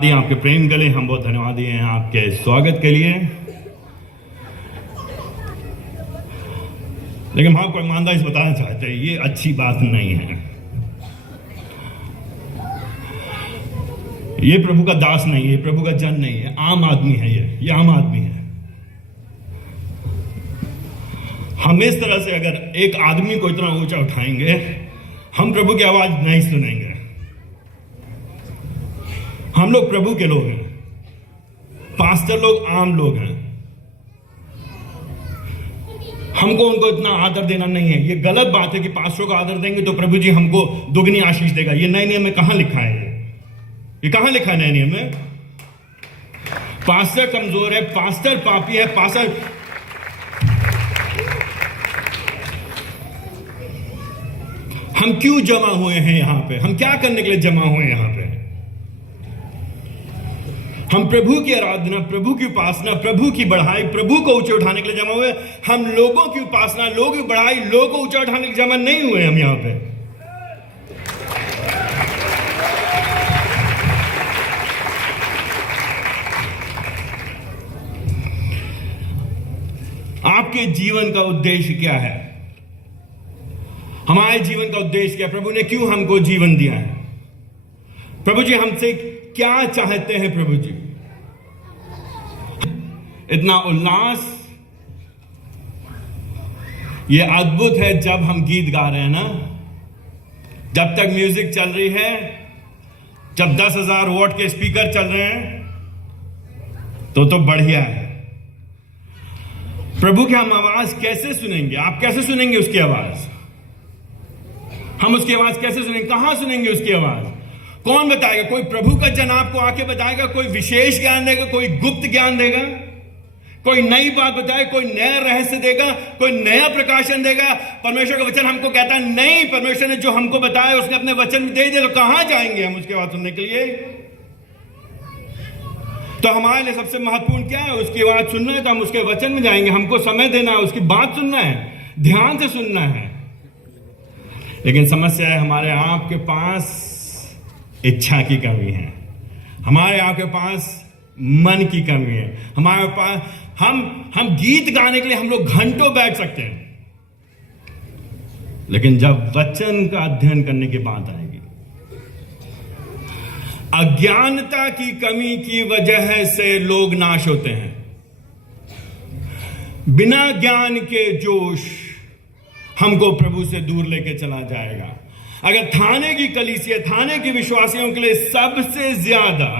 आपके प्रेम के लिए हम बहुत धन्यवादी हैं आपके स्वागत के लिए। लेकिन हम आपको ईमानदारी से बताना चाहते हैं ये अच्छी बात नहीं है। ये प्रभु का दास नहीं है, प्रभु का जन नहीं है, आम आदमी है। ये आम आदमी है। हम इस तरह से अगर एक आदमी को इतना ऊंचा उठाएंगे, हम प्रभु की आवाज नहीं सुनेंगे। हम लोग प्रभु के लोग हैं, पास्टर लोग आम लोग हैं। हमको उनको इतना आदर देना नहीं है। ये गलत बात है कि पास्टरों को आदर देंगे तो प्रभु जी हमको दुगनी आशीष देगा। ये नए नियम में कहां लिखा है? ये कहां लिखा है नए नियम में? पास्टर कमजोर है, पास्टर पापी है, पास्टर हम क्यों जमा हुए हैं यहां पे? हम क्या करने के लिए जमा हुए हैं यहां पे? हम प्रभु की आराधना, प्रभु की उपासना, प्रभु की बढ़ाई, प्रभु को ऊंचे उठाने के लिए जमा हुए। हम लोगों की उपासना, लोगों की बढ़ाई, लोगों को ऊंचा उठाने के लिए जमा नहीं हुए हम यहां पे। आपके जीवन का उद्देश्य क्या है? हमारे जीवन का उद्देश्य क्या? प्रभु ने क्यों हमको जीवन दिया है? प्रभु जी हमसे क्या चाहते हैं? प्रभु जी इतना उल्लास, ये अद्भुत है जब हम गीत गा रहे हैं ना, जब तक म्यूजिक चल रही है, जब 10,000 वॉट के स्पीकर चल रहे हैं तो बढ़िया है। प्रभु की हम आवाज कैसे सुनेंगे? आप कैसे सुनेंगे उसकी आवाज? हम उसकी आवाज कैसे सुनेंगे? कहां सुनेंगे उसकी आवाज? कौन बताएगा? कोई प्रभु का जन आपको आके बताएगा? कोई विशेष ज्ञान देगा? कोई गुप्त ज्ञान देगा? कोई नई बात बताए? कोई नया रहस्य देगा? कोई नया प्रकाशन देगा? परमेश्वर का वचन हमको कहता है नहीं, परमेश्वर ने जो हमको बताया उसने अपने वचन में दे दिया, तो कहां जाएंगे हम उसके बात सुनने के लिए? तो हमारे लिए सबसे महत्वपूर्ण क्या है? उसकी बात सुनना है तो हम उसके वचन में जाएंगे। हमको समय देना है, उसकी बात सुनना है, ध्यान से सुनना है। लेकिन समस्या है हमारे आपके पास इच्छा की कमी है, हमारे आपके पास मन की कमी है। हमारे पास हम गीत गाने के लिए हम लोग घंटों बैठ सकते हैं, लेकिन जब वचन का अध्ययन करने की बात आएगी, अज्ञानता की कमी की वजह से लोग नाश होते हैं। बिना ज्ञान के जोश हमको प्रभु से दूर लेके चला जाएगा। अगर थाने की कलीसिया, थाने के विश्वासियों के लिए सबसे ज्यादा,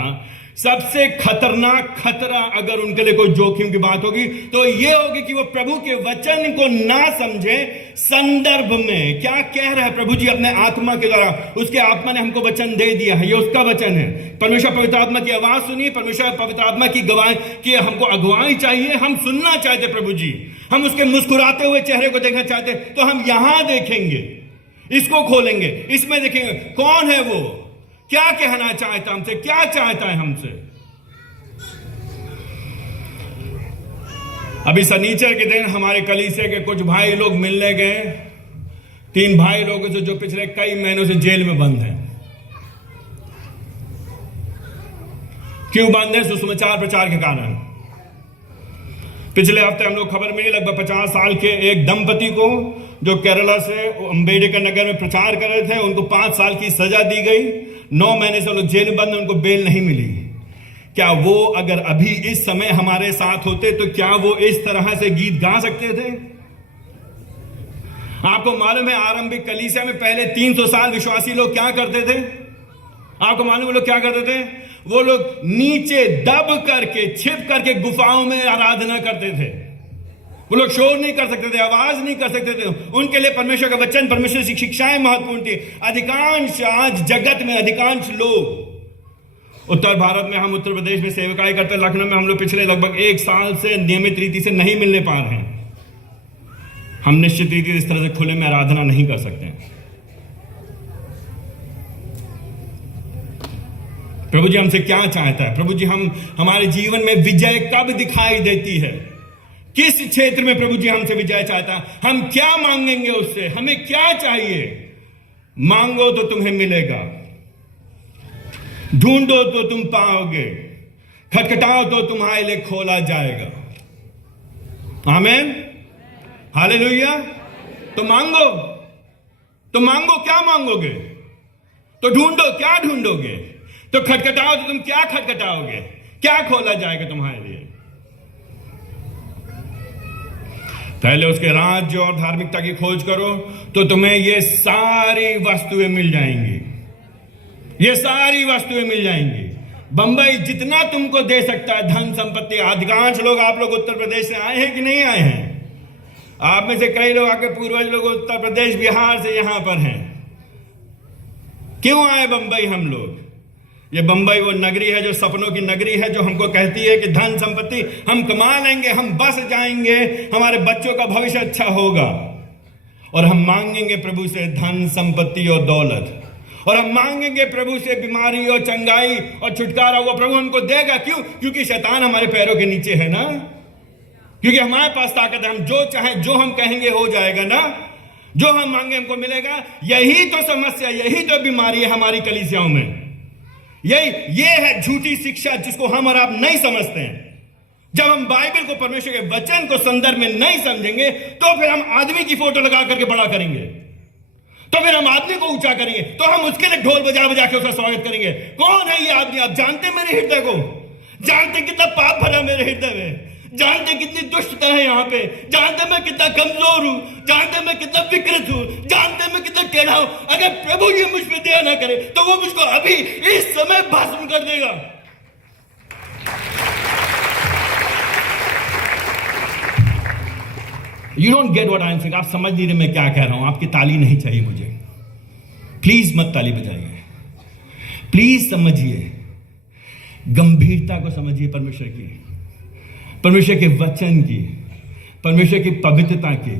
सबसे खतरनाक खतरा अगर उनके लिए कोई जोखिम की बात होगी तो यह होगी कि वो प्रभु के वचन को ना समझे। संदर्भ में क्या कह रहा है प्रभु जी अपने आत्मा के द्वारा? उसके आत्मा ने हमको वचन दे दिया है, ये उसका वचन है। परमेश्वर पवित्र आत्मा की आवाज सुनिए, परमेश्वर पवित्र आत्मा की गवाही की हमको अगुवाई चाहिए। हम सुनना चाहते प्रभु जी, हम उसके मुस्कुराते हुए चेहरे को देखना चाहते, तो हम यहां देखेंगे, इसको खोलेंगे, इसमें देखेंगे कौन है वो, क्या कहना चाहता हमसे, क्या चाहता है हमसे। अभी शनिचर के दिन हमारे कलीसिया के कुछ भाई लोग मिलने गए। 3 भाई लोगों से जो पिछले कई महीनों से जेल में बंद हैं। क्यों बंद है? सुसमाचार प्रचार के कारण। पिछले हफ्ते हम लोग खबर मिली लगभग 50 साल के एक दंपति को, जो केरला से अंबेडकर नगर में प्रचार कर रहे थे, उनको 5 साल की सजा दी गई। 9 महीने से लोग जेल बंद, उनको बेल नहीं मिली। क्या वो अगर अभी इस समय हमारे साथ होते तो क्या वो इस तरह से गीत गा सकते थे? आपको मालूम है आरंभिक कलीसिया में पहले 300 साल विश्वासी लोग क्या करते थे? आपको मालूम वो लोग क्या करते थे? वो लोग नीचे दब करके, छिप करके गुफाओं में आराधना करते थे। वो लोग शोर नहीं कर सकते थे, आवाज नहीं कर सकते थे। उनके लिए परमेश्वर का वचन, परमेश्वर की शिक्षाएं महत्वपूर्ण थी। अधिकांश आज जगत में अधिकांश लोग, उत्तर भारत में, हम उत्तर प्रदेश में सेवकाई करते, लखनऊ में हम लोग पिछले लगभग 1 साल से नियमित रीति से नहीं मिलने पा रहे हैं। हम निश्चित रीति इस तरह से खुले में आराधना नहीं कर सकते हैं। प्रभु जी हमसे क्या चाहता है? प्रभु जी हमारे जीवन में विजय कब दिखाई देती है? किस क्षेत्र में प्रभु जी हमसे विजय चाहता है? हम क्या मांगेंगे उससे? हमें क्या चाहिए? मांगो तो तुम्हें मिलेगा, ढूंढो तो तुम पाओगे, खटखटाओ तो तुम्हारे लिए खोला जाएगा। आमीन, हालेलुया। तो मांगो, क्या मांगोगे? तो ढूंढो, क्या ढूंढोगे? तो खटखटाओ तो तुम क्या खटखटाओगे? क्या खोला जाएगा तुम्हारे लिए? पहले उसके राज्य और धार्मिकता की खोज करो तो तुम्हें ये सारी वस्तुएं मिल जाएंगी। ये सारी वस्तुएं मिल जाएंगी। बंबई जितना तुमको दे सकता है धन संपत्ति, अधिकांश लोग, आप लोग उत्तर प्रदेश से आए हैं कि नहीं आए हैं? आप में से कई लोग आके पूर्वज लोग उत्तर प्रदेश बिहार से यहां पर हैं। क्यों आए बंबई हम लोग? ये बंबई वो नगरी है जो सपनों की नगरी है, जो हमको कहती है कि धन संपत्ति हम कमा लेंगे, हम बस जाएंगे, हमारे बच्चों का भविष्य अच्छा होगा। और हम मांगेंगे प्रभु से धन संपत्ति और दौलत, और हम मांगेंगे प्रभु से बीमारी और चंगाई और छुटकारा। वो प्रभु हमको देगा। क्यों? क्योंकि शैतान हमारे पैरों के नीचे है ना, क्योंकि हमारे पास ताकत है। हम जो चाहें, जो हम कहेंगे हो जाएगा ना, जो हम मांगे हमको मिलेगा। यही तो समस्या, यही तो बीमारी है हमारी कलीसियाओं में। ये है झूठी शिक्षा जिसको हम और आप नहीं समझते हैं। जब हम बाइबल को, परमेश्वर के वचन को संदर्भ में नहीं समझेंगे तो फिर हम आदमी की फोटो लगा करके बड़ा करेंगे, तो फिर हम आदमी को ऊंचा करेंगे, तो हम उसके लिए ढोल बजा बजा के उसका स्वागत करेंगे। कौन है ये आदमी? आप जानते मेरे हृदय को, जानते कितना पाप भरा मेरे हृदय में, जानते कितनी दुष्टता है यहाँ पे, जानते मैं कितना कमजोर हूं, जानते मैं कितना विकृत हूं, जानते मैं कितना टेढ़ा हूं। अगर प्रभु ये मुझ पे दया ना करे तो वो मुझको अभी इस समय भस्म कर देगा। You don't get what I am saying. आप समझ नहीं रहे मैं क्या कह रहा हूं। आपकी ताली नहीं चाहिए मुझे, प्लीज मत ताली बजाइए। प्लीज समझिए, गंभीरता को समझिए परमेश्वर की, परमेश्वर के वचन की, परमेश्वर की पवित्रता की।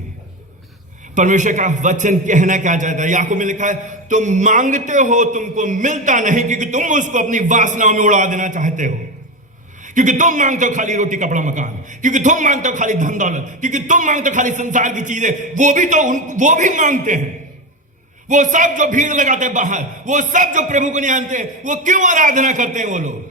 परमेश्वर का वचन कहना क्या चाहता है? याकूब में लिखा है, तुम मांगते हो तुमको मिलता नहीं, क्योंकि तुम उसको अपनी वासनाओं में उड़ा देना चाहते हो। क्योंकि तुम मांगते हो खाली रोटी कपड़ा मकान, क्योंकि तुम मांगते हो खाली धन दौलत, क्योंकि तुम मांगते हो खाली संसार की चीजें। वो भी मांगते हैं। वो सब जो भीड़ लगाते हैं बाहर, वो सब जो प्रभु को नहीं जानते, वो क्यों आराधना करते हैं? वो लोग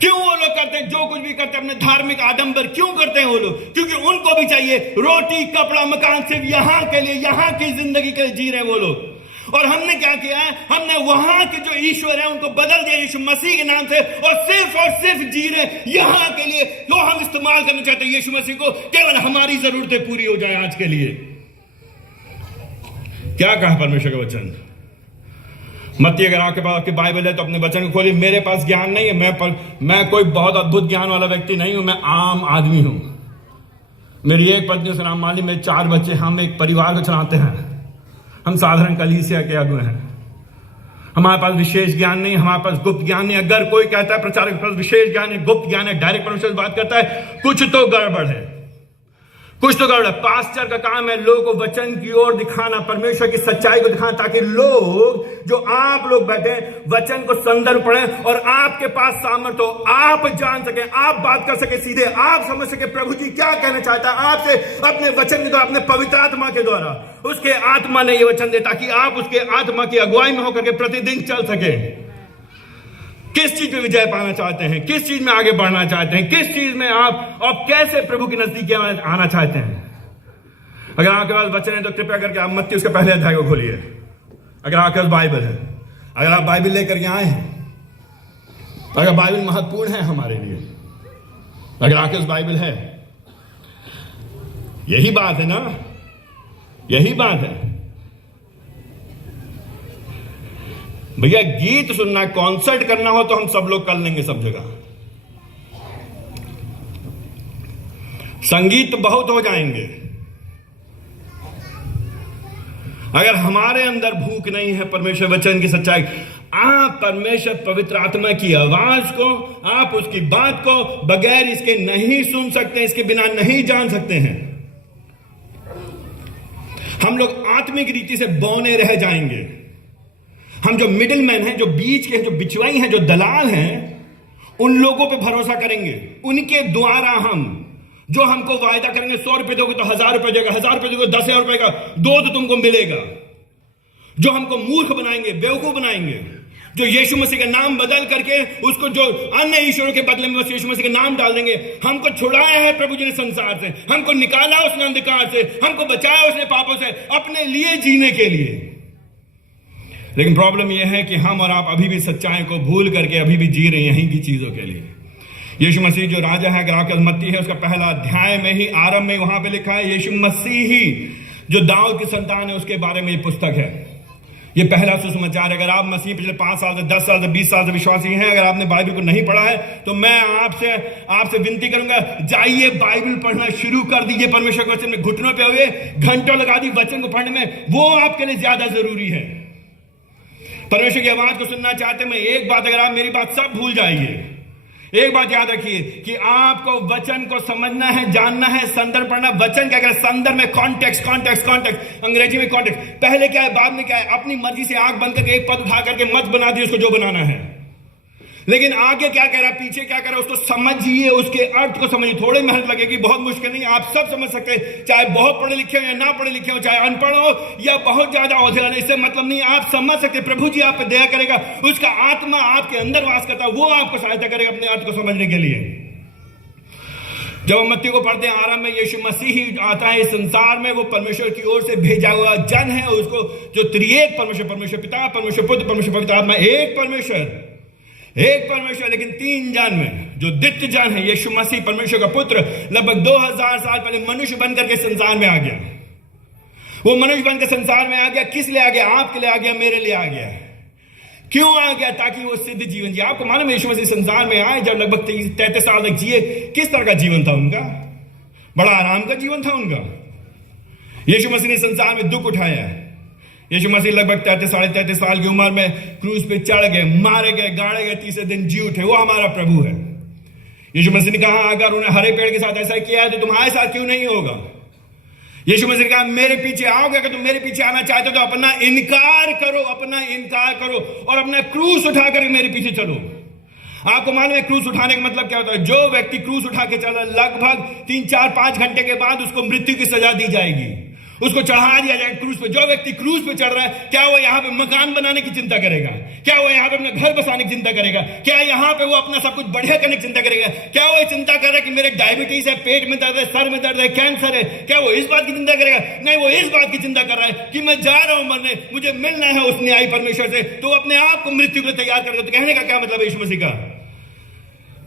क्यों करते हैं? जो कुछ भी करते हैं अपने धार्मिक आडंबर क्यों करते हैं वो लोग? क्योंकि उनको भी चाहिए रोटी कपड़ा मकान, सिर्फ यहां के लिए, यहां की जिंदगी के लिए जी रहे हैं वो लोग। और हमने क्या किया है? हमने वहां के जो ईश्वर है उनको बदल दिया यीशु मसीह के नाम से, और सिर्फ जी रहे यहां के लिए। जो हम इस्तेमाल करना चाहते हैं यीशु मसीह को केवल हमारी जरूरतें पूरी हो जाए आज के लिए। क्या कहा परमेश्वर का वचन? मत्ती, अगर आपके पास आपकी बाइबल है तो अपने वचन को खोलिए। मेरे पास ज्ञान नहीं है, मैं कोई बहुत अद्भुत ज्ञान वाला व्यक्ति नहीं हूं, मैं आम आदमी हूं। मेरी एक पत्नी, उसका नाम माली, मेरे 4 बच्चे, हम एक परिवार को चलाते हैं। हम साधारण कलीसिया के अगुए हैं। हमारे पास विशेष ज्ञान नहीं, हमारे पास गुप्त ज्ञान नहीं। अगर कोई कहता है प्रचारक के पास विशेष ज्ञान है, गुप्त ज्ञान है, डायरेक्ट परमेश्वर से बात करता है, कुछ तो गड़बड़ है, कुछ तो गड़बड़ है। पास्टर का काम है लोगों को वचन की ओर दिखाना, परमेश्वर की सच्चाई को दिखाना, ताकि लोग, जो आप लोग बैठे वचन को संदर्भ पढ़ें और आपके पास सामर्थ्य हो, आप जान सके, आप बात कर सके सीधे, आप समझ सके प्रभु जी क्या कहना चाहता है आपसे अपने वचन के द्वारा, अपने पवित्र आत्मा के द्वारा। उसके आत्मा ने यह वचन दिया ताकि आप उसके आत्मा की अगुवाई में होकर के प्रतिदिन चल सके। किस चीज में विजय पाना चाहते हैं? किस चीज में आगे बढ़ना चाहते हैं? किस चीज में आप और कैसे प्रभु की नजदीक आना चाहते हैं? अगर आपके पास वचन है तो कृपया करके आप मत्ती उसके पहले अध्याय को खोलिए। अगर आपके पास बाइबल है, अगर आप बाइबल लेकर के आए हैं, अगर बाइबल महत्वपूर्ण है हमारे लिए, अगर आपके पास बाइबल है, यही बात है ना, यही बात है भैया। गीत सुनना, कॉन्सर्ट करना हो तो हम सब लोग कर लेंगे सब जगह, संगीत तो बहुत हो जाएंगे। अगर हमारे अंदर भूख नहीं है परमेश्वर वचन की सच्चाई, आप परमेश्वर पवित्र आत्मा की आवाज को, आप उसकी बात को बगैर इसके नहीं सुन सकते, इसके बिना नहीं जान सकते हैं। हम लोग आत्मिक रीति से बौने रह जाएंगे। हम जो मिडिल मैन हैं, जो बीच के हैं, जो बिचवाई हैं, जो दलाल हैं, उन लोगों पे भरोसा करेंगे। उनके द्वारा हम, जो हमको वायदा करेंगे 100 रुपए दोगे तो 1000 रुपए देगा, 1000 रुपए दोगे 10,000 रुपए का 2 तो तुमको मिलेगा। जो हमको मूर्ख बनाएंगे, बेवकूफ बनाएंगे, जो यीशु मसीह का नाम बदल करके उसको जो अन्य ईश्वरों के बदले में बस यीशु मसीह का नाम डाल देंगे। हमको छुड़ाया है प्रभु जी ने संसार से, हमको निकाला उसने अंधकार से, हमको बचाया उसने पापों से, अपने लिए जीने के लिए। लेकिन प्रॉब्लम यह है कि हम और आप अभी भी सच्चाई को भूल करके अभी भी जी रहे हैं यहीं की चीजों के लिए। यीशु मसीह जो राजा है, अगर आपका मत्ती है उसका पहला अध्याय में ही आरंभ में वहां पे लिखा है, यीशु मसीह ही जो दाऊद की संतान है उसके बारे में ये पुस्तक है। ये पहला सुसमाचार। अगर आप मसीह पिछले 5 साल से 10 साल से 20 साल से विश्वासी हैं, अगर आपने बाइबल को नहीं पढ़ा है तो मैं आपसे विनती करूंगा, जाइए बाइबल पढ़ना शुरू कर दीजिए। परमेश्वर के वचन में घुटनों पे हुए घंटों लगा दी वचन को पढ़ने में, वो आपके लिए ज्यादा जरूरी है। परमेश्वर की आवाज को सुनना चाहते हैं, एक बात, अगर आप मेरी बात सब भूल जाइए, एक बात याद रखिए कि आपको वचन को समझना है, जानना है, संदर्भ पढ़ना। वचन क्या है? संदर्भ में कॉन्टेक्स्ट, अंग्रेजी में कॉन्टेक्स्ट। पहले क्या है, बाद में क्या है। अपनी मर्जी से आंख बंद करके एक पद उठा करके मत बना दिए उसको जो बनाना है, लेकिन आगे क्या कह रहा है, पीछे क्या कह रहा है, उसको समझिए, उसके अर्थ को समझिए। थोड़ी मेहनत लगेगी, बहुत मुश्किल नहीं, आप सब समझ सकते हैं, चाहे बहुत पढ़े लिखे हो या ना पढ़े लिखे हो, चाहे अनपढ़ हो या बहुत ज्यादा औधेला, इससे मतलब नहीं, आप समझ सकते। प्रभु जी आप पे दया करेगा, उसका आत्मा आपके अंदर वास करता है, वो आपको सहायता करेगा अपने अर्थ को समझने के लिए। जब हम मत्ती को पढ़ते हैं, आरंभ में यीशु मसीह ही आता है इस संसार में, वो परमेश्वर की ओर से भेजा हुआ जन है, उसको जो त्रिएक परमेश्वर पिता, परमेश्वर पुत्र, परमेश्वर पवित्र आत्मा, एक परमेश्वर लेकिन 3 जन में जो द्वितीय जन है यीशु मसीह परमेश्वर का पुत्र, लगभग 2000 साल पहले मनुष्य बनकर के संसार में आ गया। वो मनुष्य बनकर संसार में आ गया, किस लिए आ गया? आपके लिए आ गया, मेरे लिए आ गया। क्यों आ गया? ताकि वो सिद्ध जीवन जिए। आपको मालूम है यीशु मसीह संसार में आए, जब लगभग 33 साल तक जिए, किस तरह का जीवन था उनका? बड़ा आराम का जीवन था उनका। यीशु मसीह ने संसार में दुख उठाया। यीशु मसीह लगभग 33-33.5 साल की उम्र में क्रूस पे चढ़ गए, मारे गए, गाड़े गए, तीसरे दिन जी उठे। वो हमारा प्रभु है। यीशु मसीह ने कहा, अगर उन्हें हरे पेड़ के साथ ऐसा किया है तो तुम्हारे साथ क्यों नहीं होगा? यीशु मसीह ने कहा, मेरे पीछे आओगे, अगर तुम मेरे पीछे आना चाहते हो तो अपना इनकार करो और अपना क्रूस उठाकर मेरे पीछे चलो। आपको मालूम है क्रूस उठाने का मतलब क्या होता है? जो व्यक्ति क्रूस उठा के चल रहा है, लगभग 3-4-5 घंटे के बाद उसको मृत्यु की सजा दी जाएगी, उसको चढ़ा दिया जाएगा क्रूस पे। जो व्यक्ति क्रूस पे चढ़ रहा है, क्या वो यहाँ पे मकान बनाने की चिंता करेगा? क्या वो यहाँ पे अपना घर बसाने की चिंता करेगा? क्या यहाँ पे वो अपना सब कुछ बढ़िया करने की चिंता करेगा? क्या वो चिंता कर रहा है कि मेरे डायबिटीज है, पेट में दर्द है, सर में दर्द है, कैंसर है? क्या वो इस बात की चिंता करेगा? नहीं, वो इस बात की चिंता कर रहा है कि मैं जा रहा हूं मरने, मुझे मिलना है उस न्यायी परमेश्वर से। तो अपने आप को मृत्यु के लिए तैयार कर। तो कहने का क्या मतलब है यीशु मसीह का?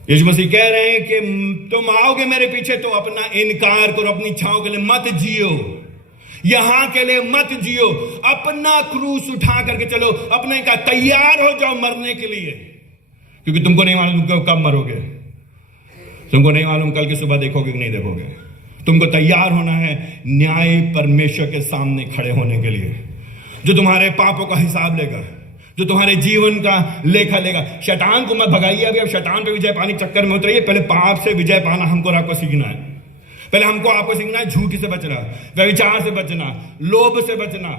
यीशु मसीह कह रहे हैं कि तुम आओगे मेरे पीछे तो अपना इनकार करो, अपनी इच्छाओं के लिए मत जियो, यहां के लिए मत जियो, अपना क्रूस उठा करके चलो, अपने का तैयार हो जाओ मरने के लिए। क्योंकि तुमको नहीं मालूम कब मरोगे, तुमको नहीं मालूम कल की सुबह देखोगे कि नहीं देखोगे। तुमको तैयार होना है न्याय परमेश्वर के सामने खड़े होने के लिए, जो तुम्हारे पापों का हिसाब लेगा, जो तुम्हारे जीवन का लेखा लेगा। शैतान को मत भगाइए अभी, अब शैतान पे विजय पाने चक्कर में उतरिए। पहले पाप से विजय पाना हमको और आपको सीखना है। पहले हमको आपको सीखना है झूठी से बचना, व्यभिचार से बचना, लोभ से बचना,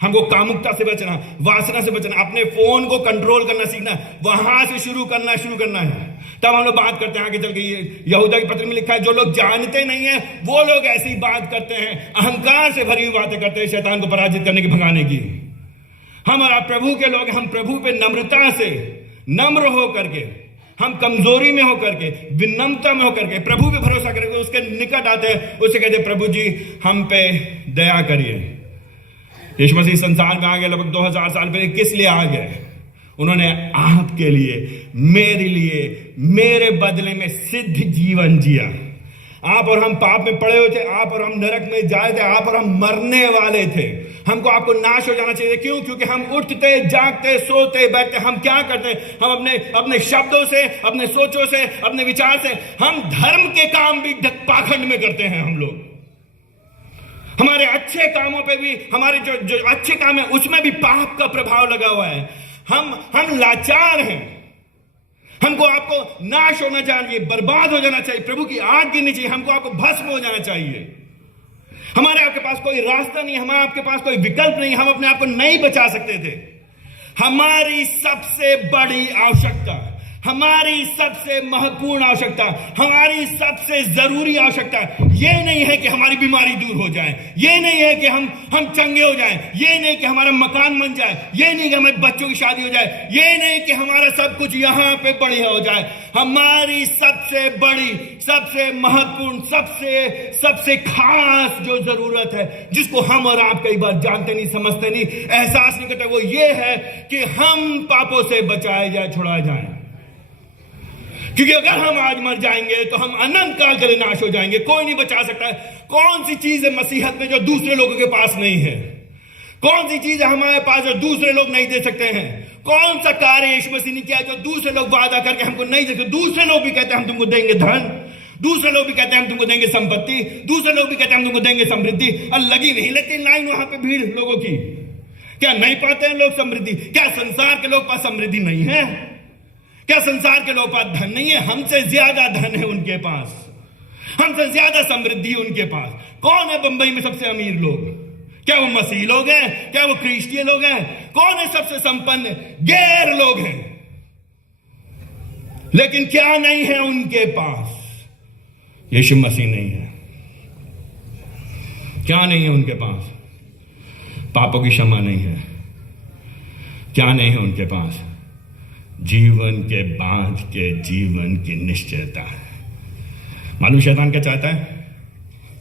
हमको कामुकता से बचना, वासना से बचना, अपने फोन को कंट्रोल करना सीखना, वहां से शुरू करना है। तब हम लोग बात करते हैं आगे चल के। यहूदा की पत्र में लिखा है, जो लोग जानते नहीं है वो लोग ऐसी बात करते हैं, अहंकार से भरी हुई बातें करते हैं, शैतान को पराजित करने की, भगाने की। हम और आप प्रभु के लोग, हम प्रभु पे नम्रता से, नम्र होकर के, हम कमजोरी में होकर के, विनम्रता में होकर के प्रभु पे भरोसा करके उसके निकट आते हैं, उससे कहते हैं, प्रभु जी हम पे दया करिए। यीशु मसीह संसार में आ गए लगभग 2000 साल पहले। किस लिए आ गए? उन्होंने आपके लिए, मेरे लिए, मेरे बदले में सिद्ध जीवन जिया। आप और हम पाप में पड़े हुए थे, आप और हम नरक में जाए थे, आप और हम मरने वाले थे। हमको आपको नाश हो जाना चाहिए। क्यों? क्योंकि हम उठते, जागते, सोते, बैठते, हम क्या करते हैं? हम अपने शब्दों से, अपने सोचों से, अपने विचार से, हम धर्म के काम भी पाखंड में करते हैं। हम लोग हमारे अच्छे कामों पे भी, हमारे जो अच्छे काम है उसमें भी पाप का प्रभाव लगा हुआ है। हम लाचार हैं। हमको आपको नाश होना चाहिए, बर्बाद हो जाना चाहिए, प्रभु की आग गिरनी चाहिए, हमको आपको भस्म हो जाना चाहिए। हमारे आपके पास कोई रास्ता नहीं, हमारे आपके पास कोई विकल्प नहीं, हम अपने आप को नहीं बचा सकते थे। हमारी सबसे बड़ी आवश्यकता, हमारी सबसे महत्वपूर्ण आवश्यकता, हमारी सबसे जरूरी आवश्यकता ये नहीं है कि हमारी बीमारी दूर हो जाए, ये नहीं है कि हम चंगे हो जाएं, ये नहीं कि हमारा मकान बन जाए, ये नहीं कि हमारे बच्चों की शादी हो जाए, ये नहीं कि हमारा सब कुछ यहां पे बढ़िया हो जाए। हमारी सबसे बड़ी, सबसे महत्वपूर्ण, सबसे खास जो जरूरत है, जिसको हम और आप कई बार जानते नहीं, समझते नहीं, एहसास नहीं करते, वो ये है कि हम पापों से बचाए जाए, छुड़ाए जाए। क्योंकि अगर हम आज मर जाएंगे तो हम अनंत काल के लिए नाश हो जाएंगे, कोई नहीं बचा सकता है। कौन सी चीज है मसीहत में जो दूसरे लोगों के पास नहीं है? कौन सी चीज है हमारे पास जो दूसरे लोग नहीं दे सकते हैं? कौन सा कार्य यीशु मसीह ने किया जो दूसरे लोग वादा करके हमको नहीं दे सकते? दूसरे लोग भी कहते हैं हम तुमको देंगे धन, दूसरे लोग भी कहते हैं हम तुमको देंगे संपत्ति, दूसरे लोग भी कहते हैं हम तुमको देंगे समृद्धि, और लगी नहीं लेकिन लाइन वहां पे भीड़ लोगों की। क्या नहीं पाते हैं लोग समृद्धि? क्या संसार के लोग पास समृद्धि नहीं है? क्या संसार के लोग पास धन नहीं है? हमसे ज्यादा धन है उनके पास, हमसे ज्यादा समृद्धि उनके पास। कौन है बंबई में सबसे अमीर लोग? क्या वो मसीह लोग हैं? क्या वो क्रिश्चियन लोग हैं? कौन है सबसे संपन्न? गैर लोग हैं। लेकिन क्या नहीं है उनके पास? यीशु मसीह नहीं है। क्या नहीं है उनके पास? पापों की क्षमा नहीं है। क्या नहीं है उनके पास? जीवन के बाद के जीवन की निश्चयता। मालूम शैतान क्या चाहता है?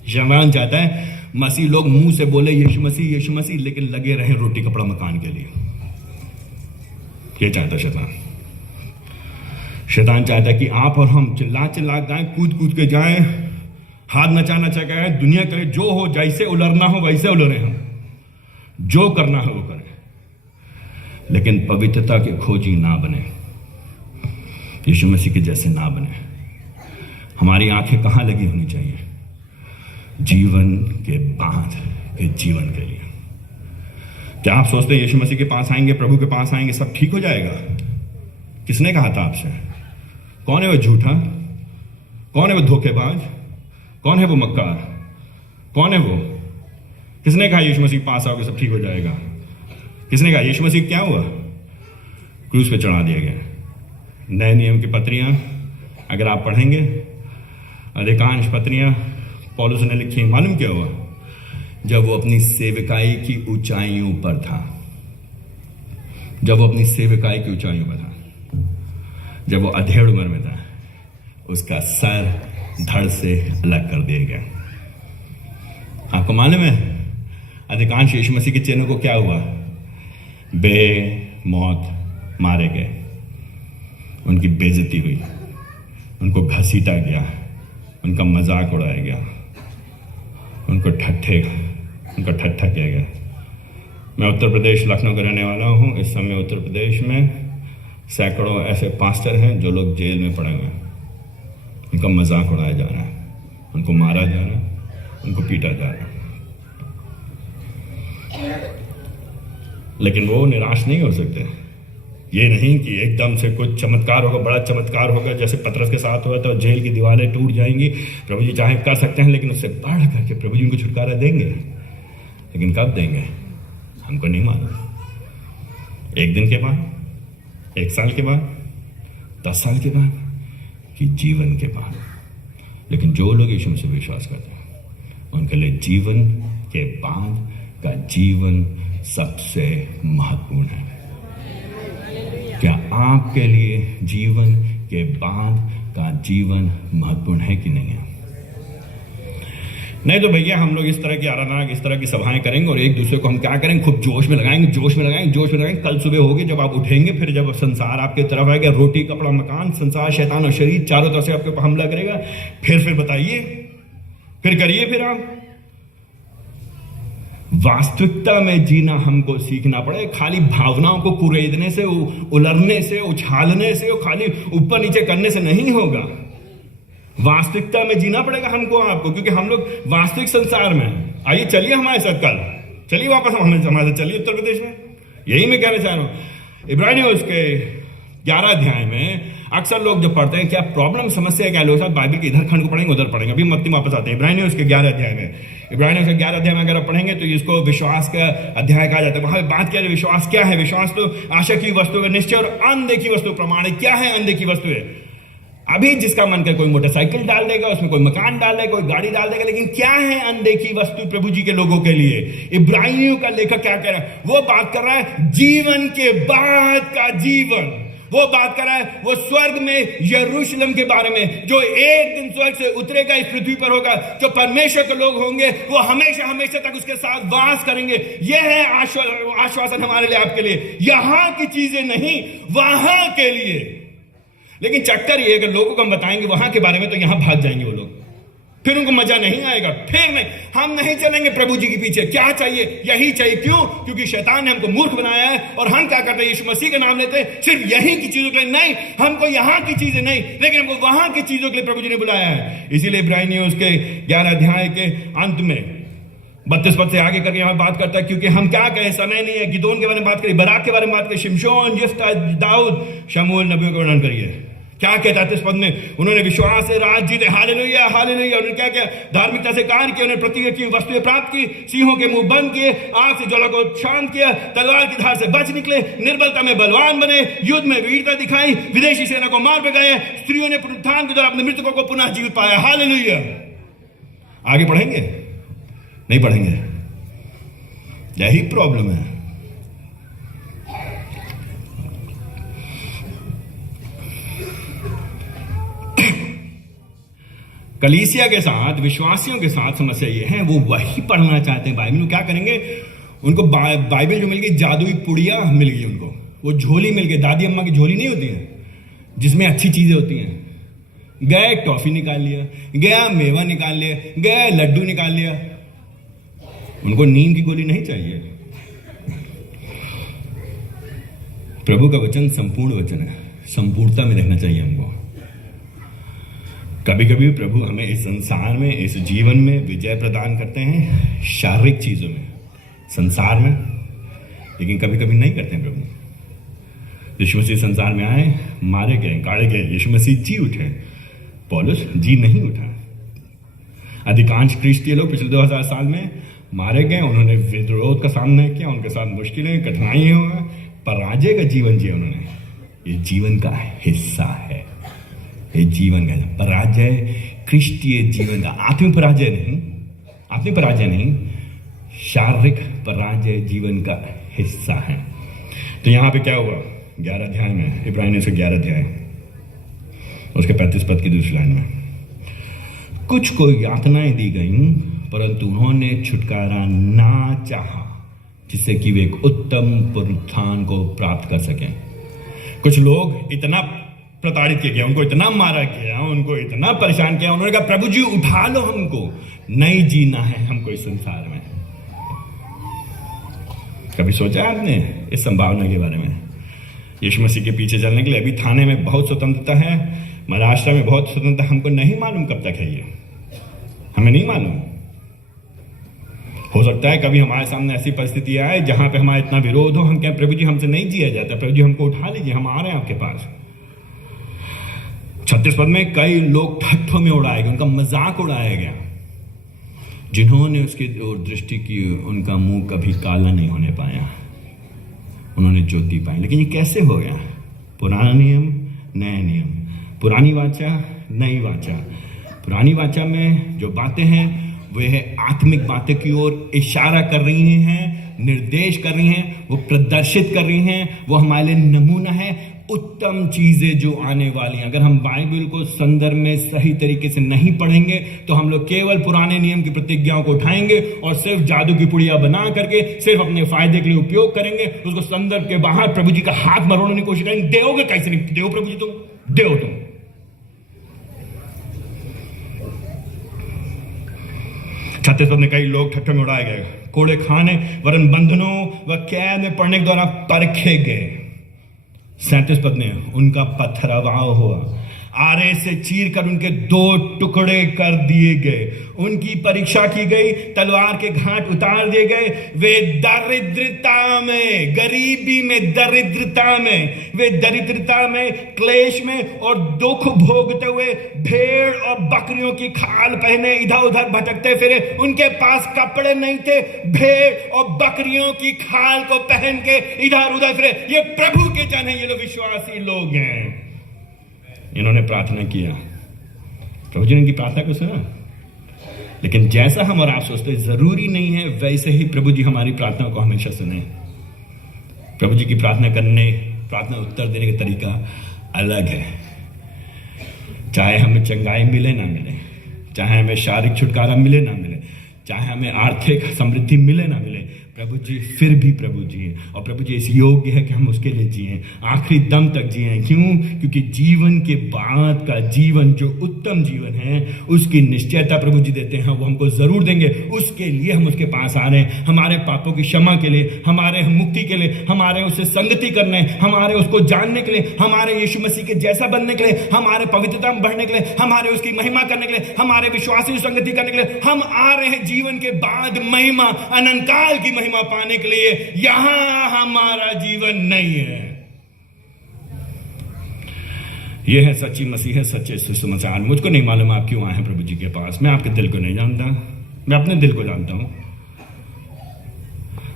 शैतान चाहता है मसीह लोग मुंह से बोले यीशु मसीह यीशु मसीह, लेकिन लगे रहे रोटी कपड़ा मकान के लिए। ये चाहता है शैतान। शैतान चाहता है कि आप और हम चिल्ला चिल्ला गाएं, कूद कूद के जाएं, हाथ नचा नचा के गाएं, दुनिया करे जो हो, जैसे उलरना हो वैसे उलरे, हम जो करना है वो करें, लेकिन पवित्रता के खोजी ना बने, यीशु मसीह के जैसे ना बने। हमारी आंखें कहां लगी होनी चाहिए? जीवन के बाद के जीवन के लिए। क्या आप सोचते हैं यीशु मसीह के पास आएंगे, प्रभु के पास आएंगे, सब ठीक हो जाएगा? किसने कहा था आपसे? कौन है वो झूठा? कौन है वो धोखेबाज? कौन है वो मक्कार? कौन है वो? किसने कहा यीशु मसीह पास आओगे सब ठीक हो जाएगा? किसने कहा? यीशु मसीह क्या हुआ? क्रूस पे चढ़ा दिया गया। नए नियम की पत्रियां अगर आप पढ़ेंगे, अधिकांश पत्रियां पौलुस ने लिखी। मालूम क्या हुआ? जब वो अपनी सेवकाई की ऊंचाइयों पर था, जब वो अपनी सेवकाई की ऊंचाइयों पर था, जब वो अधेड़ उम्र में था, उसका सर धड़ से अलग कर दिया गया। आपको मालूम है अधिकांश यीशु मसीह के चेलों को क्या हुआ? बेमौत मारे गए, उनकी बेइज्जती हुई, उनको घसीटा गया, उनका मजाक उड़ाया गया, उनको ठट्ठा किया गया। मैं उत्तर प्रदेश लखनऊ का रहने वाला हूँ। इस समय उत्तर प्रदेश में सैकड़ों ऐसे पास्टर हैं जो लोग जेल में पड़े हुए हैं। उनका मजाक उड़ाया जा रहा है, उनको मारा जा रहा है, उनको पीटा जा रहा है, लेकिन वो निराश नहीं हो सकते। ये नहीं कि एकदम से कुछ चमत्कार होगा, बड़ा चमत्कार होगा जैसे पतरस के साथ हुआ तो जेल की दीवारें टूट जाएंगी। प्रभु जी चाहे कर सकते हैं, लेकिन उससे बढ़ करके प्रभु जी उनको छुटकारा देंगे। लेकिन कब देंगे हमको नहीं मालूम। एक दिन के बाद, एक साल के बाद, 10 साल के बाद, कि जीवन के बाद। लेकिन जो लोग यीशु मसीह विश्वास करते हैं उनके लिए जीवन के बाद का जीवन सबसे महत्वपूर्ण है। क्या आपके लिए जीवन के बाद का जीवन महत्वपूर्ण है कि नहीं है? नहीं तो भैया हम लोग इस तरह की आराधना, इस तरह की सभाएं करेंगे और एक दूसरे को हम क्या करेंगे, खूब जोश में लगाएंगे। कल सुबह होगी जब आप उठेंगे, फिर जब संसार आपके तरफ आएगा, रोटी कपड़ा मकान, संसार शैतान और शरीर चारों तरफ से आपके ऊपर हमला करेगा, फिर बताइए, फिर करिए। फिर आप वास्तविकता में जीना हमको सीखना पड़े। खाली भावनाओं को कुरेदने से, उलरने से, उछालने से, खाली ऊपर नीचे करने से नहीं होगा। वास्तविकता में जीना पड़ेगा हमको, आपको, क्योंकि हम लोग वास्तविक संसार में। आइए चलिए हमारे साथ, कल चलिए वापस हमारे साथ चलिए उत्तर प्रदेश में। यही मैं कहना चाह रहा हूं। इब्रानियों उसके 11 अध्याय में अक्सर लोग जो पढ़ते हैं, क्या प्रॉब्लम समस्या क्या लोग साहब बाइबल के इधर खंड को पढ़ेंगे उधर पढ़ेंगे, अभी मत्ती वापस आते हैं इब्रानियों उसके 11 अध्याय में। इब्रानियों के 11 अध्याय में अगर आप पढ़ेंगे तो इसको विश्वास का अध्याय कहा जाता है। वहां बात किया विश्वास क्या है। विश्वास तो आशा की वस्तु का निश्चय और अनदेखी वस्तु प्रमाण है। क्या है अनदेखी वस्तु है? अभी जिसका मन करे कोई मोटरसाइकिल डाल देगा, उसमें कोई मकान डाल देगा, कोई गाड़ी डाल देगा, लेकिन क्या है अनदेखी वस्तु प्रभु जी के लोगों के लिए? इब्रानियों का लेखक क्या कह रहा है? वो बात कर रहा है जीवन के बाद का जीवन। वो बात कर रहा है वो स्वर्ग में यरूशलेम के बारे में, जो एक दिन स्वर्ग से उतरेगा, इस पृथ्वी पर होगा, जो परमेश्वर के लोग होंगे, वो हमेशा हमेशा तक उसके साथ वास करेंगे। यह है आश्वासन हमारे लिए, आपके लिए। यहां की चीजें नहीं, वहां के लिए। लेकिन चक्कर ये अगर लोगों को हम बताएंगे वहां के बारे में तो यहां भाग जाएंगे वो लोग, फिर उनको मजा नहीं आएगा। फिर नहीं, हम नहीं चलेंगे प्रभु जी के पीछे। क्या चाहिए? यही चाहिए। क्यों? क्योंकि शैतान ने हमको मूर्ख बनाया है और हम क्या करते हैं? यीशु मसीह का नाम लेते हैं सिर्फ यही की चीजों के लिए। नहीं, हमको यहां की चीजें नहीं, लेकिन हमको वहां की चीजों के लिए प्रभु जी ने बुलाया है। इसीलिए इब्रानियों उसके 11 अध्याय के अंत में 32 पद से आगे करके यहां बात करता है, क्योंकि हम क्या कहें, समय नहीं है। गिदोन के बारे में बात करिए, बराक के बारे में बात करिए, शिमशोन, यिफ्ता, दाऊद, शमूएल नबियों का वर्णन करिए। क्या कहता है 33 पद में? उन्होंने विश्वास से राज जीते, हालेलुया हालेलुया। उन्होंने क्या किया? धार्मिकता से कार्य किया, उन्होंने प्रतिज्ञा की, वस्तुएं प्राप्त की, सिंहों के मुंह बंद किए, आग से ज्वाला को शांत किया, तलवार की धार से बच निकले, निर्बलता में बलवान बने, युद्ध में वीरता दिखाई, विदेशी सेना को मार भगाया, स्त्रियों ने पुनरुत्थान के द्वारा अपने मृतकों को पुनः जीवित पाया। हालेलुया। आगे पढ़ेंगे? नहीं पढ़ेंगे। यही प्रॉब्लम है। कलीसिया के साथ, विश्वासियों के साथ समस्या ये है, वो वही पढ़ना चाहते हैं बाइबल। क्या करेंगे? उनको बाइबल जो मिल गई, जादुई पुड़िया मिल गई उनको, वो झोली मिल गई, दादी अम्मा की झोली नहीं होती है जिसमें अच्छी चीजें होती हैं। गए टॉफी निकाल लिया, गया मेवा निकाल लिया, गया लड्डू निकाल लिया। उनको नीम की गोली नहीं चाहिए। प्रभु का वचन संपूर्ण वचन है, संपूर्णता में रहना चाहिए हमको। कभी कभी प्रभु हमें इस संसार में, इस जीवन में विजय प्रदान करते हैं शारीरिक चीजों में, संसार में, लेकिन कभी कभी नहीं करते हैं प्रभु। यीशु मसीह संसार में आए, मारे गए, गाड़े गए, यीशु मसीह जी उठे, पौलुस जी नहीं उठा। अधिकांश ख्रिस्तीय लोग पिछले 2000 साल में मारे गए, उन्होंने विरोध का सामना किया, उनके साथ मुश्किलें, कठिनाइयां हुआ, पराजय का जीवन जिया उन्होंने। ये जीवन का हिस्सा है। ये जीवन का पराजय, ख्रिस्तीय जीवन का आत्मिक पराजय नहीं, आत्मिक पराजय नहीं, शारीरिक पराजय जीवन का हिस्सा है। तो यहां पे क्या हुआ? 11 अध्याय में, इब्रानियों से 11 अध्याय उसके 35 पद की दूसरी लाइन में, कुछ को यातनाएं दी गई, परंतु उन्होंने छुटकारा ना चाहा, जिससे कि वे एक उत्तम पुनरुत्थान को प्राप्त कर सकें। कुछ लोग इतना प्रताड़ित किया गया, उनको इतना मारा गया, उनको इतना परेशान किया, उन्होंने कहा प्रभु जी उठा लो, हमको नहीं जीना है हमको इस संसार में। कभी सोचा आपने इस संभावना के बारे में? यीशु मसीह के पीछे चलने के लिए अभी थाने में बहुत स्वतंत्रता है, महाराष्ट्र में बहुत स्वतंत्रता, हमको नहीं मालूम कब तक है ये, हमें नहीं मालूम। हो सकता है कभी हमारे सामने ऐसी परिस्थिति आए जहां पे हमारा इतना विरोध हो, हम कहें प्रभु जी हमसे नहीं जिया जाता, प्रभु जी हमको उठा लीजिए, हम आ रहे हैं आपके पास। 36 पद में कई लोग ठट्ठों में उड़ाए गए, उनका मजाक उड़ाया गया। जिन्होंने उसकी ओर दृष्टि की, उनका मुंह कभी काला नहीं होने पाया, उन्होंने ज्योति पाई। लेकिन ये कैसे हो गया? पुराना नियम, नया नियम, पुरानी वाचा, नई वाचा। पुरानी वाचा में जो बातें हैं वह आत्मिक बातें की ओर इशारा कर रही हैं, निर्देश कर रही हैं, वो प्रदर्शित कर रही हैं, वो हमारे लिए नमूना है, उत्तम चीजें जो आने वाली हैं। अगर हम बाइबल को संदर्भ में सही तरीके से नहीं पढ़ेंगे तो हम लोग केवल पुराने नियम की प्रतिज्ञाओं को उठाएंगे और सिर्फ जादू की पुड़िया बना करके सिर्फ अपने फायदे के लिए उपयोग करेंगे, उसको संदर्भ के बाहर प्रभु जी का हाथ मरोड़ने की कोशिश करेंगे। देओगे कैसे? नहीं देव प्रभु जी, तुम देव, तुम 36 पद में कई लोग ठट्ठों में उड़ाए गए, कोड़े खाने वरन बंधनों व कैद में पड़ने के द्वारा परखे गए। 37 पद में उनका पथराव हुआ, आरे से चीर कर उनके 2 टुकड़े कर दिए गए। उनकी परीक्षा की गई, तलवार के घाट उतार दिए गए। वे दरिद्रता में, गरीबी में, दरिद्रता में, वे दरिद्रता में, क्लेश में और दुख भोगते हुए भेड़ और बकरियों की खाल पहने इधर उधर भटकते फिरे। उनके पास कपड़े नहीं थे, भेड़ और बकरियों की खाल को पहन के इधर उधर फिरे। ये प्रभु के जन हैं, ये लोग विश्वासी लोग हैं। इन्होंने प्रार्थना किया, प्रभु जी ने इनकी प्रार्थना को सुना। लेकिन जैसा हम और आप सोचते जरूरी नहीं है वैसे ही प्रभु जी हमारी प्रार्थना को हमेशा सुने। प्रभु जी की प्रार्थना उत्तर देने का तरीका अलग है। चाहे हमें चंगाई मिले ना मिले, चाहे हमें शारीरिक छुटकारा मिले ना मिले, चाहे हमें आर्थिक समृद्धि मिले ना मिले, प्रभु जी फिर भी प्रभु जी हैं। और प्रभु जी इस योग्य है कि हम उसके लिए जिए, आखिरी दम तक जिए। क्यों? क्योंकि जीवन के बाद का जीवन जो उत्तम जीवन है उसकी निश्चयता प्रभु जी देते हैं, वो हमको जरूर देंगे। उसके लिए हम उसके पास आ रहे हैं, हमारे पापों की क्षमा के लिए, हमारे मुक्ति के लिए, हमारे उससे संगति करने, हमारे उसको जानने के लिए, हमारे यीशु मसीह के जैसा बनने के लिए, हमारे पवित्रता में बढ़ने के लिए, हमारे उसकी महिमा करने के लिए, हमारे विश्वासी संगति करने के लिए हम आ रहे हैं। जीवन के बाद महिमा, अनंत काल की महिमा पाने के लिए यहां हमारा जीवन नहीं है। यह है सच्ची मसीह है, सच्चे सुसमाचार। मुझको नहीं मालूम आप क्यों आए हैं प्रभु जी के पास। मैं आपके दिल को नहीं जानता, मैं अपने दिल को जानता हूं।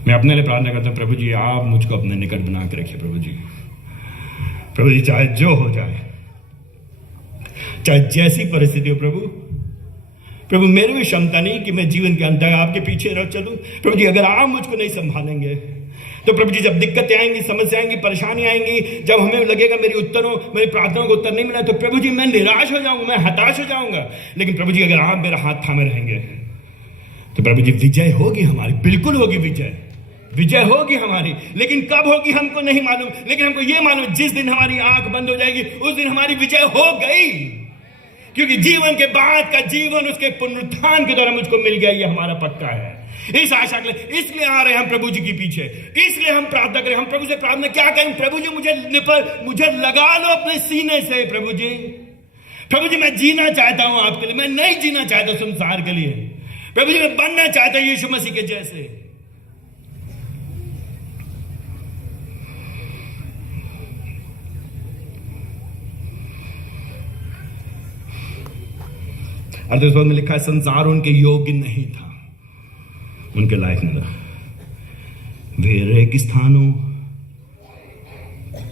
मैं अपने लिए प्रार्थना करता हूं, प्रभु जी आप मुझको अपने निकट बना के रखिए। प्रभु जी चाहे जो हो जाए, चाहे जैसी परिस्थिति हो, प्रभु मेरी भी क्षमता नहीं कि मैं जीवन के अंत तक आपके पीछे रह चलूं। प्रभु जी अगर आप मुझको नहीं संभालेंगे तो प्रभु जी जब दिक्कतें आएंगी, समस्या आएंगी, परेशानी आएंगी, जब हमें लगेगा मेरी प्रार्थनाओं को उत्तर नहीं मिला, तो प्रभु जी मैं निराश हो जाऊंगा, मैं हताश हो जाऊंगा। लेकिन प्रभु जी अगर आप मेरा हाथ थामे रहेंगे तो प्रभु जी विजय होगी हमारी, बिल्कुल होगी विजय होगी हमारी। लेकिन कब होगी हमको नहीं मालूम, लेकिन हमको ये मालूम जिस दिन हमारी आंख बंद हो जाएगी उस दिन हमारी विजय हो गई। क्योंकि जीवन के बाद का जीवन उसके पुनरुत्थान के द्वारा मुझको मिल गया, ये हमारा पक्का है। इस आशा के लिए इसलिए आ रहे हैं हम प्रभु जी के पीछे, इसलिए हम प्रार्थना करें। हम प्रभु से प्रार्थना क्या करें? प्रभु जी मुझे लगा लो अपने सीने से। प्रभु जी मैं जीना चाहता हूं आपके लिए, मैं नहीं जीना चाहता संसार के लिए। प्रभु जी मैं बनना चाहता हूं यीशु मसीह के जैसे। अर्थात में लिखा है संसार उनके योग्य नहीं था, उनके लायक नहीं था। वे रेगिस्तानों,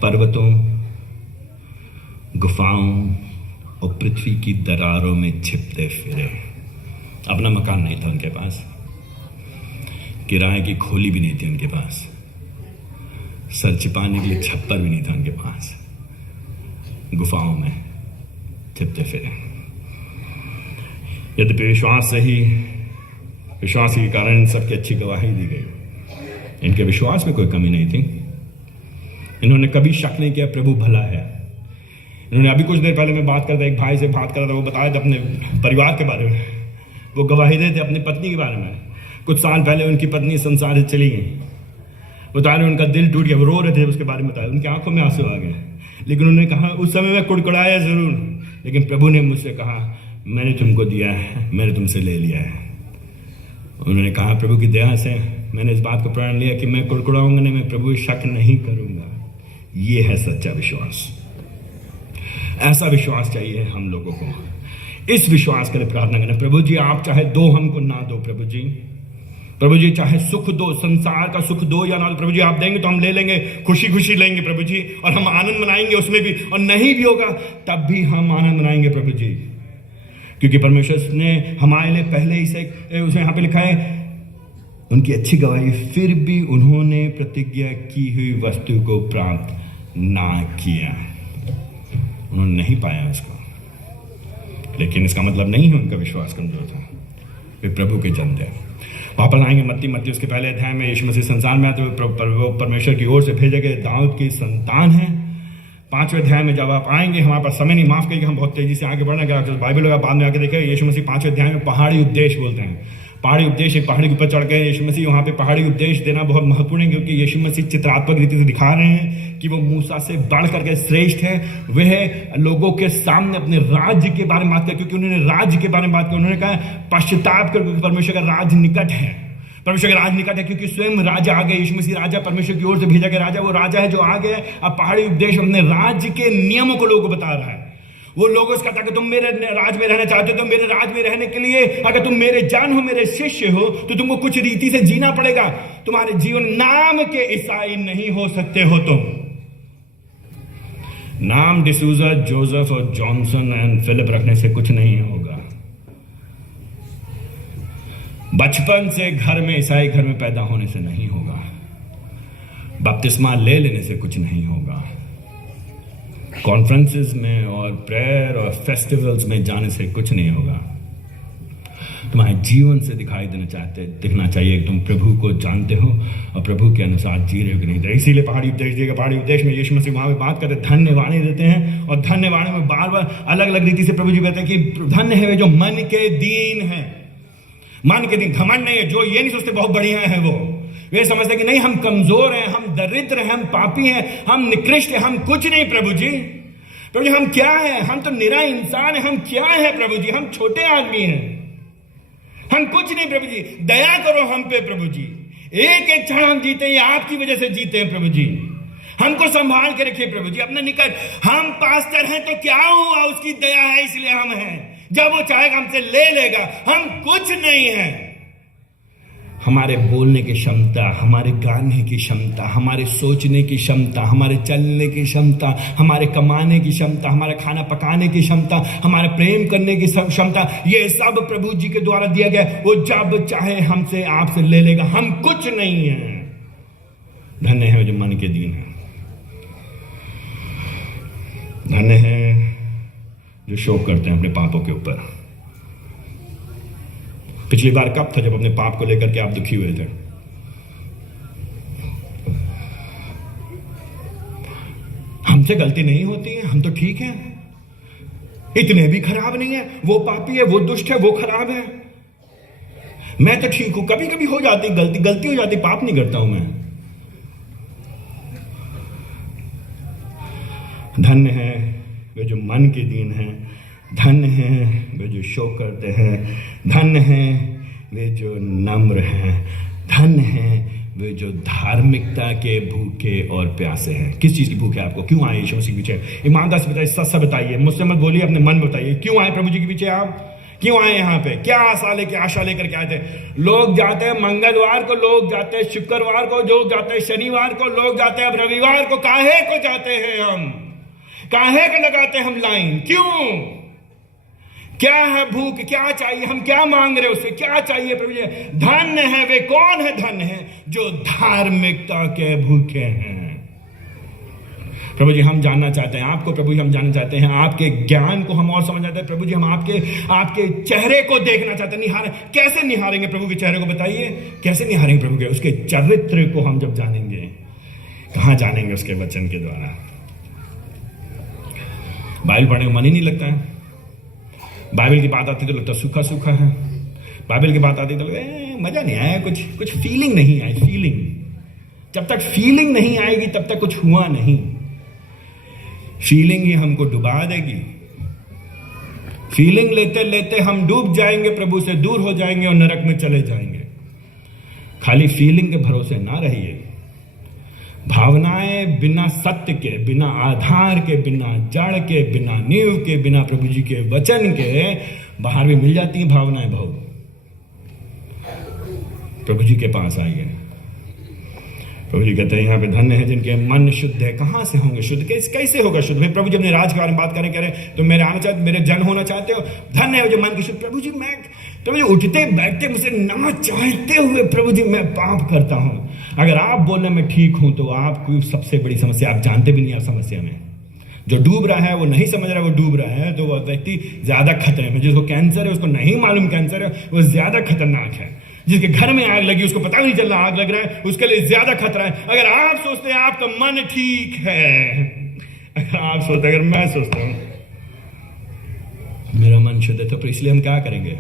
पर्वतों, गुफाओं और पृथ्वी की दरारों में छिपते फिरे। अपना मकान नहीं था उनके पास, किराए की खोली भी नहीं थी उनके पास, सर छिपाने के लिए छप्पर भी नहीं था उनके पास। गुफाओं में छिपते फिरे। यद्यपि विश्वास के कारण इन सबकी अच्छी गवाही दी गई। इनके विश्वास में कोई कमी नहीं थी। इन्होंने कभी शक नहीं किया प्रभु भला है। इन्होंने अभी कुछ देर पहले मैं बात करता, एक भाई से बात कर रहा था, वो बताया था अपने परिवार के बारे में, वो गवाही देते अपनी पत्नी के बारे में। कुछ साल पहले उनकी पत्नी संसार से चली गई। बता रहे उनका दिल टूट गया, वो रो रहे थे। उसके बारे में बताया, उनकी आंखों में आंसू आ गए। लेकिन उन्होंने कहा उस समय मैं कुड़कुड़ाया जरूर, लेकिन प्रभु ने मुझसे कहा मैंने तुमको दिया है, मैंने तुमसे ले लिया है। उन्होंने कहा प्रभु की दया से मैंने इस बात को प्रण लिया कि मैं कुड़कुड़ाऊंगा नहीं, मैं प्रभु शक नहीं करूंगा। ये है सच्चा विश्वास। ऐसा विश्वास चाहिए हम लोगों को। इस विश्वास के लिए प्रार्थना करना, प्रभु जी आप चाहे दो हमको ना दो, प्रभु जी चाहे सुख दो, संसार का सुख दो या ना दो, प्रभु जी आप देंगे तो हम ले लेंगे, खुशी खुशी लेंगे प्रभु जी, और हम आनंद मनाएंगे उसमें भी। और नहीं भी होगा तब भी हम आनंद मनाएंगे प्रभु जी, क्योंकि परमेश्वर ने हमारे लिए पहले ही से उसमें यहाँ पे लिखा है उनकी अच्छी गवाही, फिर भी उन्होंने प्रतिज्ञा की हुई वस्तु को प्राप्त ना किया। उन्होंने नहीं पाया उसको, लेकिन इसका मतलब नहीं है उनका विश्वास कमजोर था। वे प्रभु के जन थे। वापस आएंगे मत्ती उसके पहले अध्याय में, यीशु मसीह संसार में आते हुए परमेश्वर की ओर से भेजे गए दाऊद की संतान है। 5वें अध्याय में जब आप आएंगे, हमारे पास समय नहीं, माफ करिए हम बहुत तेजी से आगे बढ़ना, बाइबल का बाद में आके देखें, यीशु मसीह 5वें अध्याय में पहाड़ी उपदेश बोलते हैं। पहाड़ी उपदेश, एक पहाड़ी के ऊपर चढ़ गए यीशु मसीह, वहां पे पहाड़ी उपदेश देना बहुत महत्वपूर्ण है, क्योंकि यीशु मसीह चित्रात्मक रीति से दिखा रहे हैं कि वो मूसा से बढ़ करके श्रेष्ठ है। वह लोगों के सामने अपने राज्य के बारे में बात कर, क्योंकि उन्होंने राज्य के बारे में बात की, उन्होंने कहा पश्चाताप कर, परमेश्वर का राज निकट है, परमेश्वर का राज निकट है, क्योंकि स्वयं राजा आ गए। यीशु मसीह राजा, परमेश्वर की ओर से भेजा गया राजा, वो राजा है जो आ गया। अब पहाड़ी उपदेश अपने राज्य के नियमों को लोगों को बता रहा है। वो लोगों से कहता है कि तुम मेरे राज में रहना चाहते हो, तो मेरे राज में रहने के लिए अगर तुम मेरे जन हो, मेरे शिष्य हो, तो तुमको कुछ रीति से जीना पड़ेगा। तुम्हारे जीवन नाम के ईसाई नहीं हो सकते हो तुम। नाम डिसूजा, जोसेफ और जॉनसन एंड फिलिप रखने से कुछ नहीं होगा। बचपन से घर में, ईसाई घर में पैदा होने से नहीं होगा। बपतिस्मा ले लेने से कुछ नहीं होगा। कॉन्फ्रेंसेस में और प्रेयर और फेस्टिवल्स में जाने से कुछ नहीं होगा। तुम्हारे जीवन से दिखना चाहिए कि तुम प्रभु को जानते हो और प्रभु के अनुसार जी रहे हो कि नहीं। इसीलिए पहाड़ी उपदेश दिएगा। पहाड़ी उपदेश में यीशु मसीह वहां पे बात करते, धन्यवाणी देते हैं, और धन्यवाणी में बार बार अलग अलग रीति से प्रभु जी कहते हैं कि धन्य है वे जो मन के दीन है। मन के दीन, घमंड नहीं है, जो ये नहीं सोचते बहुत बढ़िया है, वे समझते कि नहीं हम कमजोर हैं, हम दरिद्र हैं, हम पापी हैं, हम निकृष्ट हैं, हम कुछ नहीं। प्रभु जी हम क्या हैं? हम तो निरा इंसान हैं। हम क्या है प्रभु जी? हम छोटे आदमी हैं, हम कुछ नहीं। प्रभु जी दया करो हम पे प्रभु जी। एक एक क्षण हम जीते हैं, आपकी वजह से जीते हैं प्रभु जी। हमको संभाल के रखिए प्रभु जी अपने निकट। हम पास्टर हैं तो क्या हुआ, उसकी दया है इसलिए हम हैं। जब वो चाहेगा हमसे ले लेगा। हम कुछ नहीं हैं। हमारे बोलने की क्षमता, हमारे गाने की क्षमता, हमारे सोचने की क्षमता, हमारे चलने की क्षमता, हमारे कमाने की क्षमता, हमारे खाना पकाने की क्षमता, हमारे प्रेम करने की क्षमता, ये सब प्रभु जी के द्वारा दिया गया। वो जब चाहे हमसे, आपसे ले लेगा। हम कुछ नहीं है। धन्य है जो मन के दीन है। धन्य है जो शोक करते हैं अपने पापों के ऊपर। पिछली बार कब था जब अपने पाप को लेकर के आप दुखी हुए थे? हमसे गलती नहीं होती है, हम तो ठीक हैं, इतने भी खराब नहीं है। वो पापी है, वो दुष्ट है, वो खराब है, मैं तो ठीक हूं। कभी कभी हो जाती गलती हो जाती, पाप नहीं करता हूं मैं। धन्य है वे जो मन के दीन हैं। धन्य हैं वे जो शोक करते हैं। धन्य हैं वे जो नम्र हैं। धन्य हैं वे जो धार्मिकता के भूखे और प्यासे हैं। किस चीज की भूख है आपको? क्यों आए यीशु मसीह के पीछे? ईमानदार से बताइए, सच सच बताइए, मुझसे मत बोलिए, अपने मन में बताइए। क्यों आए प्रभु जी के पीछे आप? क्यों आए यहाँ पे? क्या आशा लेकर के आए थे? लोग जाते हैं मंगलवार को, लोग जाते हैं शुक्रवार को, लोग जाते हैं शनिवार को, लोग जाते हैं अब रविवार को। काहे को जाते हैं हम? काहे को लगाते हैं हम लाइन? क्यों? क्या है भूख? क्या चाहिए? हम क्या मांग रहे हैं उससे? क्या चाहिए प्रभु जी? धन्य है वे, कौन है धन्य है? जो धार्मिकता के भूखे हैं। प्रभु जी हम जानना चाहते हैं आपको। प्रभु जी हम जानना चाहते हैं आपके ज्ञान को, हम और समझ चाहते हैं प्रभु जी। हम आपके चेहरे को देखना चाहते हैं। निहारें, कैसे निहारेंगे प्रभु के चेहरे को? बताइए कैसे निहारेंगे प्रभु के? उसके चरित्र को हम जब जानेंगे। कहां जानेंगे? उसके वचन के द्वारा। बाइबल पढ़ने का मन ही नहीं लगता है। बाइबल की बात आती तो लगता सूखा सूखा है। बाइबल की बात आती तो लगता मजा नहीं आया, कुछ फीलिंग नहीं आई। फीलिंग, जब तक फीलिंग नहीं आएगी तब तक कुछ हुआ नहीं। फीलिंग ही हमको डुबा देगी। फीलिंग लेते लेते हम डूब जाएंगे, प्रभु से दूर हो जाएंगे और नरक में चले जाएंगे। खाली फीलिंग के भरोसे ना रहिए। भावनाएं बिना सत्य के, बिना आधार के, बिना जड़ के, बिना नींव के, बिना प्रभु जी के वचन के बाहर भी मिल जाती हैं भावनाएं बहुत। प्रभु जी के पास आइए। प्रभु जी कहते हैं यहाँ पे धन्य है जिनके मन शुद्ध है। कहां से होंगे शुद्ध? कैसे होगा शुद्ध? भाई प्रभु जी अपने राज के बारे में बात कह रहे तो मेरे आना चाहते, मेरे जन होना चाहते हो। धन्य है जो मन की शुद्ध। प्रभु जी प्रभु जी उठते बैठते मुझे ना चाहते हुए प्रभु जी मैं पाप करता हूं। अगर आप बोलने में ठीक हूं तो आपको सबसे बड़ी समस्या, आप जानते भी नहीं आप समस्या में। जो डूब रहा है वो नहीं समझ रहा है वो डूब रहा है, तो वो व्यक्ति ज्यादा खतरे में। जिसको कैंसर है उसको नहीं मालूम कैंसर है, वो ज्यादा खतरनाक है। जिसके घर में आग लगी उसको पता नहीं चल रहा आग लग रहा है, उसके लिए ज्यादा खतरा है। अगर आप सोचते हैं आपका मन ठीक है, अगर आप सोचते, अगर मैं सोचता हूं मेरा मन शुद्ध है, तो इसलिए हम क्या करेंगे?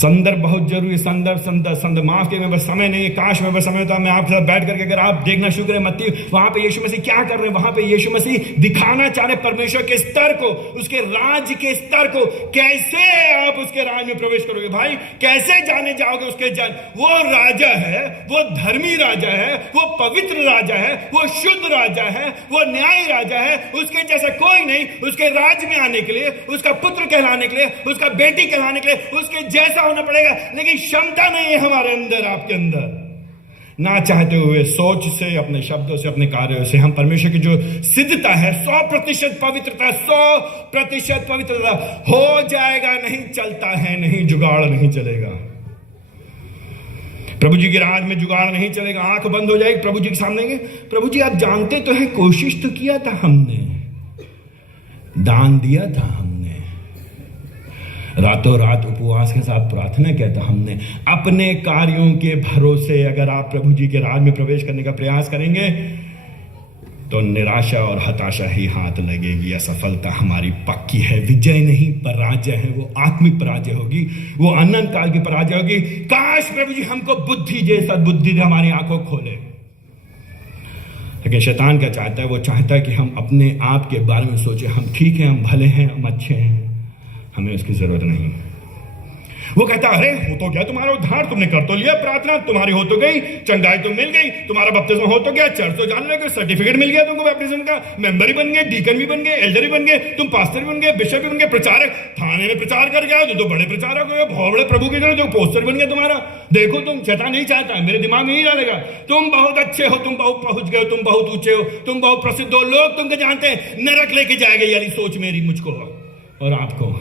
संदर्भ बहुत जरूरी, संदर्भ माफ के मैं बस समय नहीं है, काश मैं बस समय होता मैं आपके साथ बैठ करके अगर आप देखना शुरू करें मत्ती, वहां पे यीशु मसीह क्या कर रहे हैं, वहां पे यीशु मसीह दिखाना चाह रहे परमेश्वर के स्तर को, उसके राज्य के स्तर को, कैसे आप उसके राज में प्रवेश करोगे भाई, कैसे जाने जाओगे उसके जन। वो राजा है, वो धर्मी राजा है, वो पवित्र राजा है, वो शुद्ध राजा है, वो न्यायी राजा है, उसके जैसा कोई नहीं। उसके राज्य में आने के लिए, उसका पुत्र कहलाने के लिए, उसका बेटी कहलाने के लिए उसके जैसा होना पड़ेगा, लेकिन क्षमता नहीं है हमारे अंदर, आपके अंदर। ना चाहते हुए सोच से, अपने शब्दों से, अपने कार्यों से हम परमेश्वर की जो सिद्धता है 100% पवित्रता, 100% पवित्रता हो जाएगा। नहीं चलता है, नहीं जुगाड़ नहीं चलेगा। प्रभु जी के राज में जुगाड़ नहीं चलेगा। आंख बंद हो जाएगी प्रभु जी के सामने के, प्रभु जी आप जानते तो है, कोशिश तो किया था हमने, दान दिया था हमने, रातों रात उपवास के साथ प्रार्थना किया था हमने। अपने कार्यों के भरोसे अगर आप प्रभु जी के राज में प्रवेश करने का प्रयास करेंगे तो निराशा और हताशा ही हाथ लगेगी। असफलता हमारी पक्की है। विजय नहीं पराजय है, वो आत्मिक पराजय होगी, वो अनंत काल की पराजय होगी। काश प्रभु जी हमको बुद्धि दे, सद्बुद्धि दे, हमारी आंखों खोले। लेकिन शैतान क्या चाहता है? वो चाहता है कि हम अपने आप के बारे में सोचे, हम ठीक हैं, हम भले हैं, हम अच्छे हैं, हमें उसकी जरूरत नहीं। वो कहता अरे हो तो गया तुम्हारा उद्धार, तुमने कर तो लिया, प्रार्थना तुम्हारी हो तो गई, चंगाई तो मिल गई, तुम्हारा बपतिस्मा हो तो गया, चर्च तो जाने लगे, सर्टिफिकेट मिल गया तुमको बैप्टिज्म का, मेंबर ही बन गए, डीकन भी बन गए, एल्डर भी बन गए, तुम पास्टर भी बन गए, बिशप भी बन गए, प्रचारक थाने में प्रचार कर गया, तो बड़े प्रचारक हो गए, बहुत बड़े प्रभु की तरह जो पोस्टर बन गया तुम्हारा। देखो तुम, शैतान नहीं चाहता, मेरे दिमाग में नहीं डालेगा, तुम बहुत अच्छे हो, तुम बहुत पहुंच गए, तुम बहुत ऊंचे हो, तुम बहुत प्रसिद्ध हो, लोग तुमको जानते हैं, नरक लेके जाएगा यानी सोच मेरी, मुझको और आपको।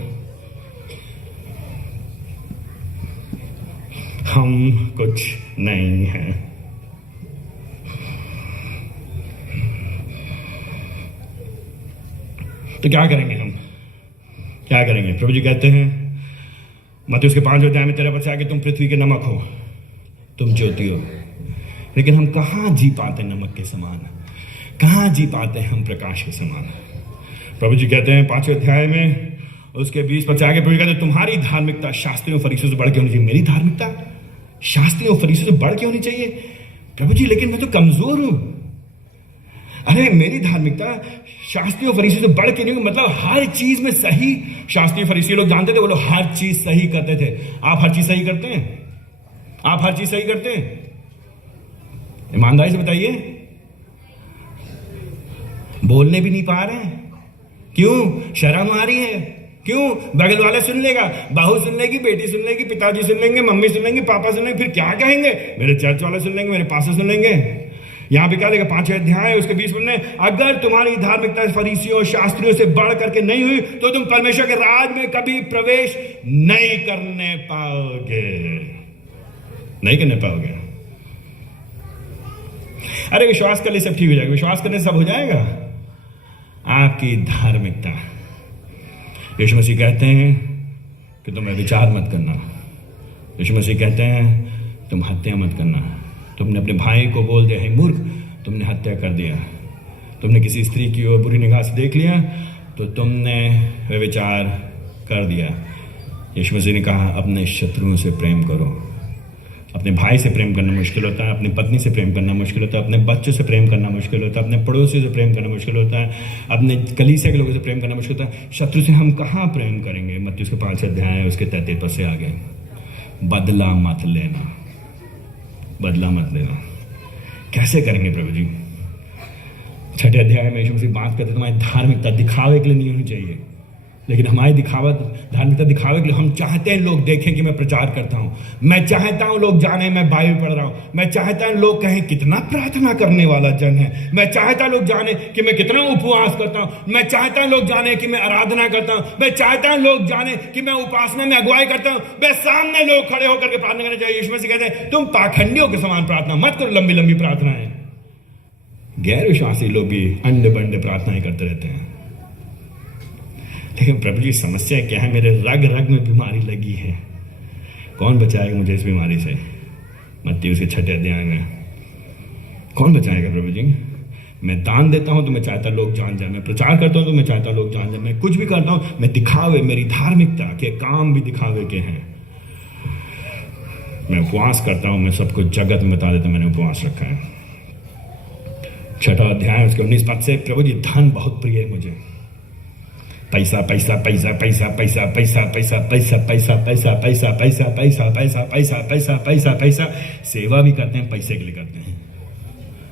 हम कुछ नहीं हैं। तो क्या करेंगे हम? क्या करेंगे? प्रभु जी कहते हैं मत्ती उसके 5 अध्याय में 13 पद से आगे, तुम पृथ्वी के नमक हो, तुम ज्योति हो। लेकिन हम कहां जी पाते नमक के समान? कहां जी पाते हम प्रकाश के समान? प्रभु जी कहते हैं 5 अध्याय में उसके 20 पद से आगे, प्रभु कहते हैं तुम्हारी धार्मिकता शास्त्रियों फरीसियों से बढ़ के होनी चाहिए। मेरी धार्मिकता शास्त्रियों फरीसियों से बढ़ के होनी चाहिए? प्रभु जी लेकिन मैं तो कमजोर हूं। अरे मेरी धार्मिकता शास्त्रियों फरीसियों से बढ़ के नहीं, मतलब हर चीज में सही। शास्त्रीय फरीसी लोग जानते थे, वो लोग हर चीज सही करते थे। आप हर चीज सही करते हैं? आप हर चीज सही करते हैं? ईमानदारी से बताइए। बोलने भी नहीं पा रहे हैं, क्यों? शर्म आ रही है। क्यों? बगल वाला सुन लेगा, बहू सुन लेगी, बेटी सुन लेगी, पिताजी सुन लेंगे, मम्मी सुन लेंगे, पापा सुन लेंगे, फिर क्या कहेंगे? मेरे चर्च वाले सुन लेंगे, मेरे पास्टर सुन लेंगे। यहां पे क्या देगा? 5 अध्याय उसके 20 पद में, अगर तुम्हारी धार्मिकता फरीसियों शास्त्रियों से बढ़ करके नहीं हुई तो तुम परमेश्वर के राज में कभी प्रवेश नहीं करने पाओगे। नहीं करने पाओगे। अरे विश्वास कर ले सब ठीक हो जाएगा, विश्वास करने से सब हो जाएगा। आपकी धार्मिकता, यीशु मसीह कहते हैं कि तुम्हें विचार मत करना। यीशु मसीह कहते हैं तुम हत्या मत करना। तुमने अपने भाई को बोल दिया है मूर्ख, तुमने हत्या कर दिया। तुमने किसी स्त्री की ओर बुरी निगाह से देख लिया तो तुमने व्यभिचार कर दिया। यीशु मसीह ने कहा अपने शत्रुओं से प्रेम करो। अपने भाई से प्रेम करना मुश्किल होता है, अपनी पत्नी से प्रेम करना मुश्किल होता है, अपने बच्चों से प्रेम करना मुश्किल होता है, अपने पड़ोसी से प्रेम करना मुश्किल होता है, अपने कलीसिया के लोगों से प्रेम करना मुश्किल होता है। शत्रु से हम कहाँ प्रेम करेंगे? मत्ती उसके 5 अध्याय उसके 33 पद से आगे, बदला मत लेना, बदला मत लेना। कैसे करेंगे प्रभु जी? 6 अध्याय में यीशु मसीह बात करते तुम्हारी धार्मिकता दिखावे के लिए नहीं होनी चाहिए, लेकिन हमारी धार्मिकता दिखावे के लिए हम चाहते हैं लोग देखें कि मैं प्रचार करता हूं, मैं चाहता हूं लोग जाने मैं बाइबल पढ़ रहा हूं, मैं चाहता हूं लोग कहें कितना प्रार्थना करने वाला जन है, मैं चाहता हूं लोग जाने कि मैं कितना उपवास करता हूं, मैं चाहता हूं लोग जाने कि मैं आराधना करता हूं, मैं चाहता हूं लोग जाने कि मैं उपासना में अगुवाई करता हूं, मैं सामने लोग खड़े होकर के प्रार्थना करना चाहिए। यीशु मसीह कहते हैं तुम पाखंडियों के समान प्रार्थना मत करो, लंबी लंबी प्रार्थनाएं। गैर विश्वासी लोग भी अंडे बंडे प्रार्थनाएं करते रहते हैं। लेकिन प्रभु जी समस्या क्या है? मेरे रग रग में बीमारी लगी है, कौन बचाएगा मुझे इस बीमारी से? मत्ती उसके 6 अध्याय में कौन बचाएगा प्रभु जी? मैं दान देता हूं तो मैं चाहता लोग जान जाए, मैं प्रचार करता हूं तो मैं चाहता लोग जान जाए, मैं कुछ भी करता हूं मैं दिखावे, मेरी धार्मिकता के काम भी दिखावे के हैं। मैं उपवास करता हूं, मैं सबको जगत में बता देता हूं मैंने उपवास रखा है। 6वां अध्याय उसके 19 पद से, प्रभु जी धन बहुत प्रिय है मुझे। पैसा पैसा पैसा पैसा पैसा पैसा पैसा पैसा पैसा पैसा पैसा पैसा पैसा पैसा पैसा पैसा पैसा पैसा। सेवा भी करते हैं, पैसे के लिए करते हैं।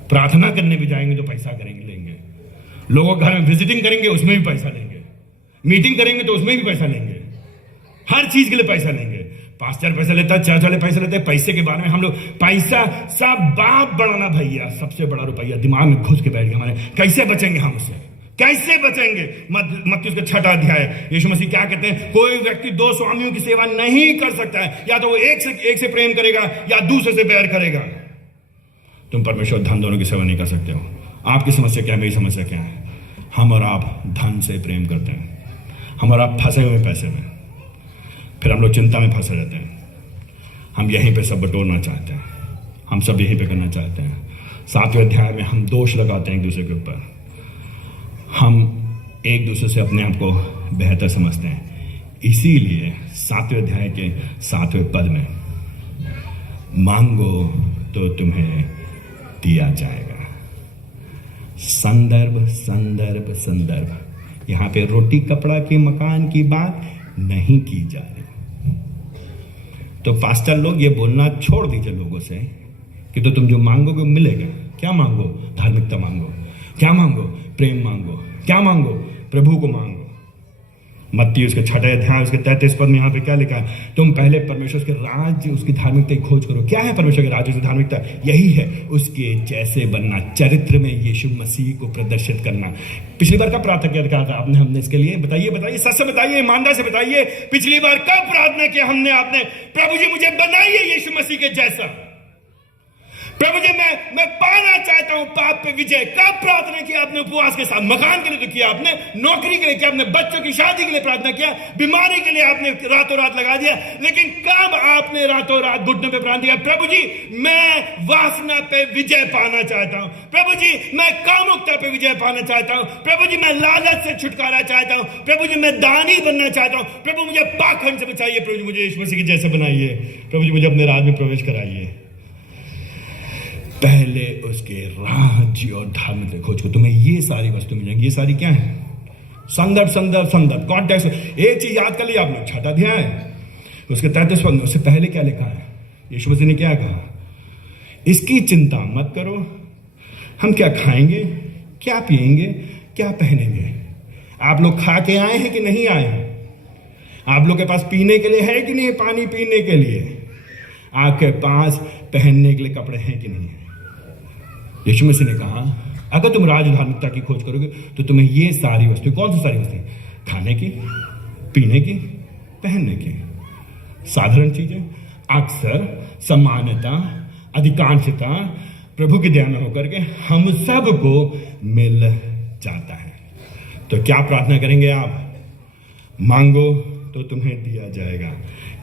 प्रार्थना करने भी जाएंगे तो पैसा करेंगे, लेंगे। लोगों के घर में विजिटिंग करेंगे, उसमें भी पैसा लेंगे। मीटिंग करेंगे तो उसमें भी पैसा लेंगे। हर चीज के लिए पैसा लेंगे। पास्टर पैसा लेता है, चर्च वाले पैसा लेते हैं। पैसे के बारे में हम लोग, पैसा सब बाप बढ़ाना भैया, सबसे बड़ा रुपया दिमाग में घुस के बैठ गया हमारे। कैसे बचेंगे हम उससे, कैसे बचेंगे? मत्ती उसका 6वां अध्याय, यीशु मसीह क्या कहते हैं? कोई व्यक्ति 2 स्वामियों की सेवा नहीं कर सकता है। या तो वो एक से प्रेम करेगा या दूसरे से बैर करेगा। तुम परमेश्वर धन दोनों की सेवा नहीं कर सकते हो। आपकी समस्या क्या है, मेरी समस्या क्या है? हम और आप धन से प्रेम करते हैं। हम और आप फंसे हुए पैसे में, फिर हम लोग चिंता में फंसे रहते हैं। हम यहीं पे सब बटोरना चाहते हैं, हम सब यहीं पे करना चाहते हैं। 7वें अध्याय में हम दोष लगाते हैं एक दूसरे के ऊपर। हम एक दूसरे से अपने आप को बेहतर समझते हैं। इसीलिए 7वें अध्याय के 7वें पद में, मांगो तो तुम्हें दिया जाएगा। संदर्भ संदर्भ संदर्भ। यहां पे रोटी कपड़ा के मकान की बात नहीं की जा रही। तो पास्टर लोग ये बोलना छोड़ दीजिए लोगों से कि तो तुम जो मांगोगे मिलेगा। क्या मांगो? धार्मिकता मांगो। क्या मांगो? प्रेम मांगो। क्या मांगो? प्रभु को मांगो। मत्ती उसके 6वें अध्याय उसके 33 पद में यहाँ पे क्या लिखा है? तुम पहले परमेश्वर के राज्य उसकी धार्मिकता की खोज करो। क्या है परमेश्वर के राज्य उसकी धार्मिकता? यही है उसके जैसे बनना, चरित्र में यीशु मसीह को प्रदर्शित करना। पिछली बार कब प्रार्थना किया था आपने हमने इसके लिए? बताइए सच से बताइए, ईमानदार से बताइए। पिछली बार कब प्रार्थना किया हमने आपने? प्रभु जी मुझे बनाइए यीशु मसीह के जैसा। प्रभु जी मैं पाना चाहता हूं पाप पे विजय। कब प्रार्थना किया आपने? उपवास के साथ। मकान के लिए तो किया आपने, नौकरी के लिए किया आपने, बच्चों की शादी के लिए प्रार्थना किया, बीमारी के लिए आपने रातों रात लगा दिया। लेकिन कब आपने रातों रात घुटने पे प्रार्थना किया? प्रभु जी मैं वासना पे विजय पाना चाहता हूं। प्रभु जी मैं कामुकता पे विजय पाना चाहता हूं। प्रभु जी मैं लालच से छुटकारा चाहता हूं। प्रभु जी मैं दानी बनना चाहता हूं। प्रभु मुझे पाखंड से बचाइए। प्रभु जी मुझे यीशु मसीह के जैसे बनाइए। प्रभु जी मुझे अपने राज में प्रवेश कराइए। पहले उसके राज्य और धार्मिक खोज को, तुम्हें ये सारी वस्तु मिल जाएंगी। ये सारी क्या है? संदर्भ संदर्भ संदर्भ, कॉन्टेक्स्ट। एक चीज याद कर लिया आप लोग, 6वां अध्याय उसके 33 पद में, उससे पहले क्या लिखा है? यीशु मसीह ने क्या कहा? इसकी चिंता मत करो, हम क्या खाएंगे, क्या पिएंगे, क्या पहनेंगे। आप लोग खा के आए हैं कि नहीं आए हैं? आप लोग के पास पीने के लिए है कि नहीं? पानी पीने के लिए। आपके पास पहनने के लिए कपड़े हैं कि नहीं है? यीशु मसीह ने कहा अगर तुम राज धार्मिकता की खोज करोगे तो तुम्हें ये सारी वस्तुएं, कौन सी सारी वस्तुएं? खाने की, पीने की, पहनने की, साधारण चीजें, अक्सर सामान्यता, अधिकांशता प्रभु की दया में होकर के हम सब को मिल जाता है। तो क्या प्रार्थना करेंगे आप? मांगो तो तुम्हें दिया जाएगा,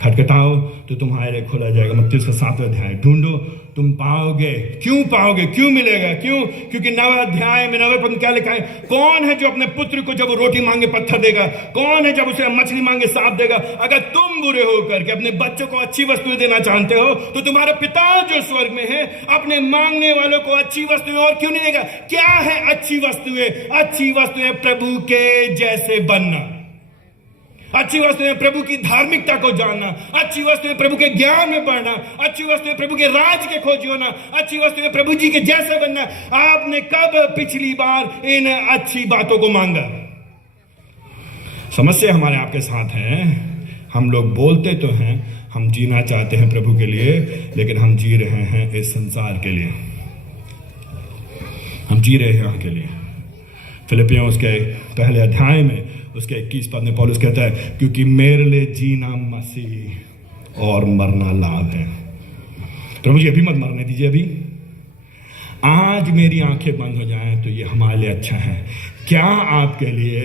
खटखटाओ तो तुम्हारे लिए खोला जाएगा। मत्ती उसका 7वां अध्याय, ढूंढो तुम पाओगे। क्यों पाओगे? क्यों मिलेगा? क्यों? क्योंकि 9वें अध्याय में 9वें पद में क्या लिखा है? कौन है जो अपने पुत्र को जब वो रोटी मांगे पत्थर देगा? कौन है जब उसे मछली मांगे सांप देगा? अगर तुम बुरे होकर के अपने बच्चों को अच्छी वस्तुएं देना चाहते हो तो तुम्हारा पिता जो स्वर्ग में है अपने मांगने वालों को अच्छी वस्तुएं और क्यों नहीं देगा? क्या है अच्छी वस्तुएं? अच्छी वस्तुएं प्रभु के जैसे बनना, अच्छी वस्तु है प्रभु की धार्मिकता को जानना, अच्छी वस्तु है प्रभु के ज्ञान में बढ़ना, अच्छी वस्तु है प्रभु के राज के खोजी होना, अच्छी वस्तु है प्रभु जी के जैसे बनना। आपने कब पिछली बार इन अच्छी बातों को मांगा? समस्या हमारे आपके साथ है, हम लोग बोलते तो हैं हम जीना चाहते हैं प्रभु के लिए, लेकिन हम जी रहे हैं इस संसार के लिए, हम जी रहे हैं यहाँ के लिए। फिलिपियों उसके पहले अध्याय में उसके 21 पद में पौलुस कहता है क्योंकि मेरे लिए जीना मसीह और मरना लाभ है। प्रभु जी अभी मत मरने दीजिए, अभी आज मेरी आंखें बंद हो जाएं तो ये हमारे लिए अच्छा है। क्या आपके लिए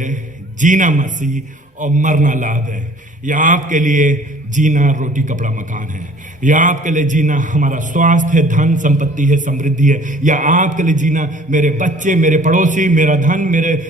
जीना मसीह और मरना लाभ है। या आपके लिए जीना रोटी कपड़ा मकान है, या आपके लिए जीना हमारा स्वास्थ्य है, धन संपत्ति है, समृद्धि है, या आपके लिए जीना मेरे बच्चे, मेरे पड़ोसी, मेरा धन,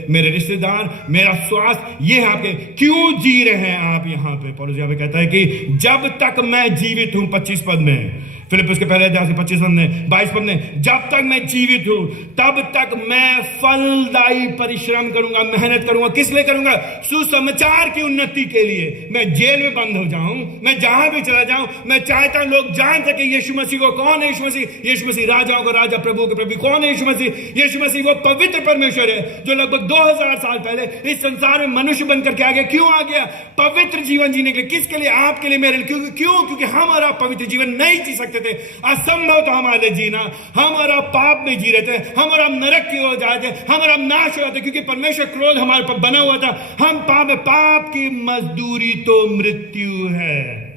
मेरे रिश्तेदार, मेरा स्वास्थ्य, ये आपके क्यों जी रहे हैं आप यहाँ पे? पौलुस यहाँ पे कहता है कि जब तक मैं जीवित हूं, 25 पद में, फिलिप्पियों के पहले अध्याय से 25 पद में, 22 पद में, जब तक मैं जीवित हूं तब तक मैं फलदायी परिश्रम करूंगा, मेहनत करूंगा। किस लिए करूंगा? सुसमाचार की उन्नति के लिए। मैं जेल में बंद हो जाऊं, मैं जहां भी चला जाऊं, मैं चाहता हूं लोग जान सके यीशु मसीह को। कौन है यीशु मसीह? यीशु मसीह राजाओं का राजा, प्रभु के प्रभु। कौन है यीशु मसीह? यीशु मसीह वो पवित्र परमेश्वर है जो लगभग 2000 साल पहले इस संसार में मनुष्य बनकर के आ गया। क्यों आ गया? पवित्र जीवन जीने के लिए। किसके लिए? आपके लिए, मेरे लिए। क्योंकि हम और आप पवित्र जीवन नहीं जी सकते थे। असंभव था हमारे लिए जीना। हम और आप पाप में जी रहे थे, हम और आप नरक की ओर जाते, हम और आप नाश हो जाते, क्योंकि परमेश्वर क्रोध हमारे पर बना हुआ था। हम पाप की मजदूरी तो मृत्यु है।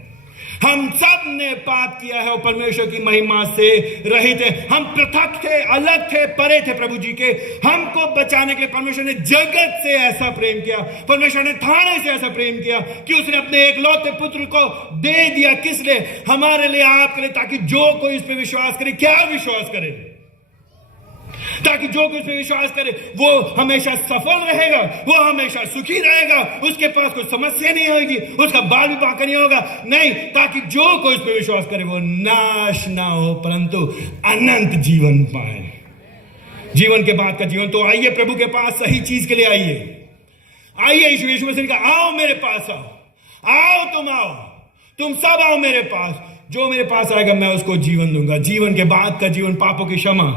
हम सब ने पाप किया है और परमेश्वर की महिमा से रहित थे। हम पृथक थे, अलग थे, परे थे प्रभु जी के। हमको बचाने के लिए परमेश्वर ने जगत से ऐसा प्रेम किया, परमेश्वर ने थाने से ऐसा प्रेम किया कि उसने अपने एकलौते पुत्र को दे दिया। किस लिए? हमारे लिए, आपके लिए, ताकि जो कोई इस पे विश्वास करे। क्या विश्वास करे? ताकि जो कोई इस पे विश्वास करे वो हमेशा सफल रहेगा, वो हमेशा सुखी रहेगा, उसके पास कोई समस्या नहीं होगी, उसका बाल भी बांका नहीं होगा। नहीं, ताकि जो कोई इस पे विश्वास करे वो नाश ना हो परंतु अनंत जीवन पाए। जीवन के बाद का जीवन। तो आइए प्रभु के पास, सही चीज के लिए आइए। आइए, यीशु मसीह ने कहा आओ मेरे पास, आओ तुम सब आओ मेरे पास। जो मेरे पास आएगा मैं उसको जीवन दूंगा, जीवन के बाद का जीवन, पापों की क्षमा।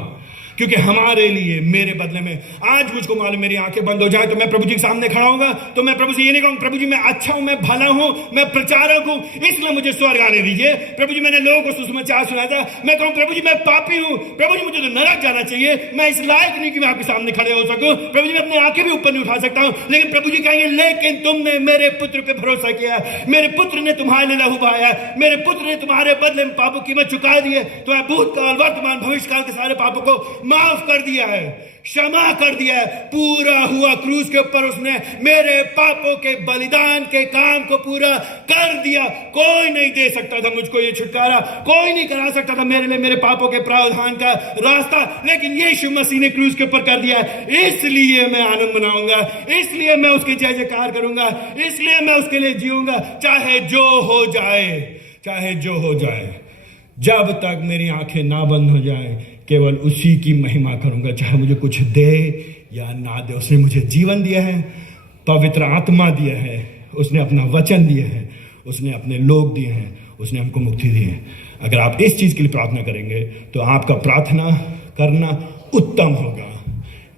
क्योंकि हमारे लिए, मेरे बदले में, आज मुझको मालूम मेरी आंखें बंद हो जाए तो मैं प्रभु जी के सामने खड़ा होऊंगा तो मैं प्रभु से ये नहीं कहूंगा प्रभु जी मैं अच्छा हूं, मैं भला हूं, मैं प्रचारक हूं, इसलिए मुझे स्वर्ग आने दीजिए। प्रभु जी मैंने लोगों को सुसमाचार सुनाया था, मैं कहूं प्रभु जी मैं पापी हूं, प्रभु जी मुझे तो नरक जाना चाहिए, मैं इस लायक नहीं कि मैं आपके सामने खड़े हो सकूं। प्रभु जी मैं अपनी आंखें भी ऊपर नहीं उठा सकता हूं। लेकिन प्रभु जी कहेंगे लेकिन तुमने मेरे पुत्र पे भरोसा किया, मेरे पुत्र ने तुम्हारे लिए लहू बहाया, मेरे पुत्र ने तुम्हारे बदले में पापों की कीमत चुका दी है, तुम्हारे भूतकाल, वर्तमान, भविष्यकाल के सारे पापों को माफ कर दिया है, क्षमा कर दिया है। पूरा हुआ, क्रूस के ऊपर उसने मेरे पापों के बलिदान के काम को पूरा कर दिया। कोई नहीं दे सकता था मुझको ये छुटकारा, कोई नहीं करा सकता था मेरे लिए मेरे पापों के प्रावधान का रास्ता, लेकिन यीशु मसीह ने क्रूस के ऊपर कर दिया है। इसलिए मैं आनंद मनाऊंगा, इसलिए मैं उसकी जय जयकार करूंगा, इसलिए मैं उसके लिए जीऊंगा, चाहे जो हो जाए, चाहे जो हो जाए। जब तक मेरी आंखें ना बंद हो जाए केवल उसी की महिमा करूंगा, चाहे मुझे कुछ दे या ना दे। उसने मुझे जीवन दिया है, पवित्र आत्मा दिया है, उसने अपना वचन दिया है, उसने अपने लोग दिए हैं, उसने हमको मुक्ति दी है। अगर आप इस चीज के लिए प्रार्थना करेंगे तो आपका प्रार्थना करना उत्तम होगा,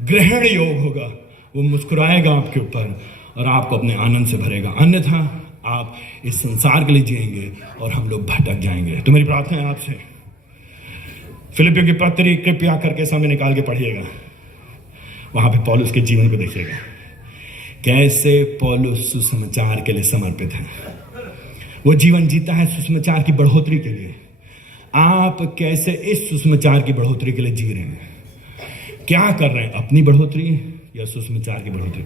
ग्रहण योग होगा। वो मुस्कुराएगा आपके ऊपर और आपको अपने आनंद से भरेगा। अन्यथा आप इस संसार के लिए जिएंगे और हम लोग भटक जाएंगे। तो मेरी प्रार्थना है आपसे, फिलिपियों की पत्री कृपया करके समय निकाल के पढ़िएगा। वहां पे पौलुस के जीवन को देखिएगा, कैसे पौलुस सुसमाचार के लिए समर्पित है। वो जीवन जीता है सुसमाचार की बढ़ोतरी के लिए। आप कैसे इस सुसमाचार की बढ़ोतरी के लिए जी रहे हैं? क्या कर रहे हैं? अपनी बढ़ोतरी या सुसमाचार की बढ़ोतरी?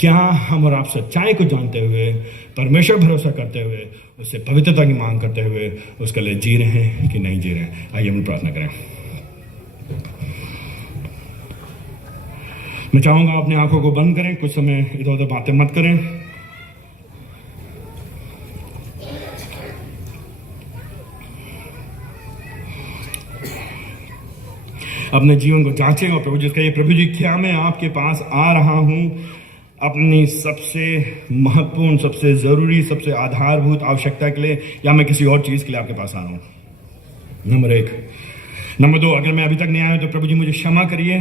क्या हम और आप सच्चाई को जानते हुए, परमेश्वर भरोसा करते हुए, उससे पवित्रता की मांग करते हुए उसके लिए जी रहे हैं कि नहीं जी रहे हैं? आइए हम प्रार्थना करें। मैं चाहूंगा अपनी आंखों को बंद करें, कुछ समय इधर उधर बातें मत करें। अपने जीवन को जांचें और प्रभु जी से कहिए, प्रभु जी क्या मैं आपके पास आ रहा हूं अपनी सबसे महत्वपूर्ण, सबसे जरूरी, सबसे आधारभूत आवश्यकता के लिए, या मैं किसी और चीज के लिए आपके पास आ रहा हूं? नंबर 1। नंबर 2, अगर मैं अभी तक नहीं आया तो प्रभु जी मुझे क्षमा करिए,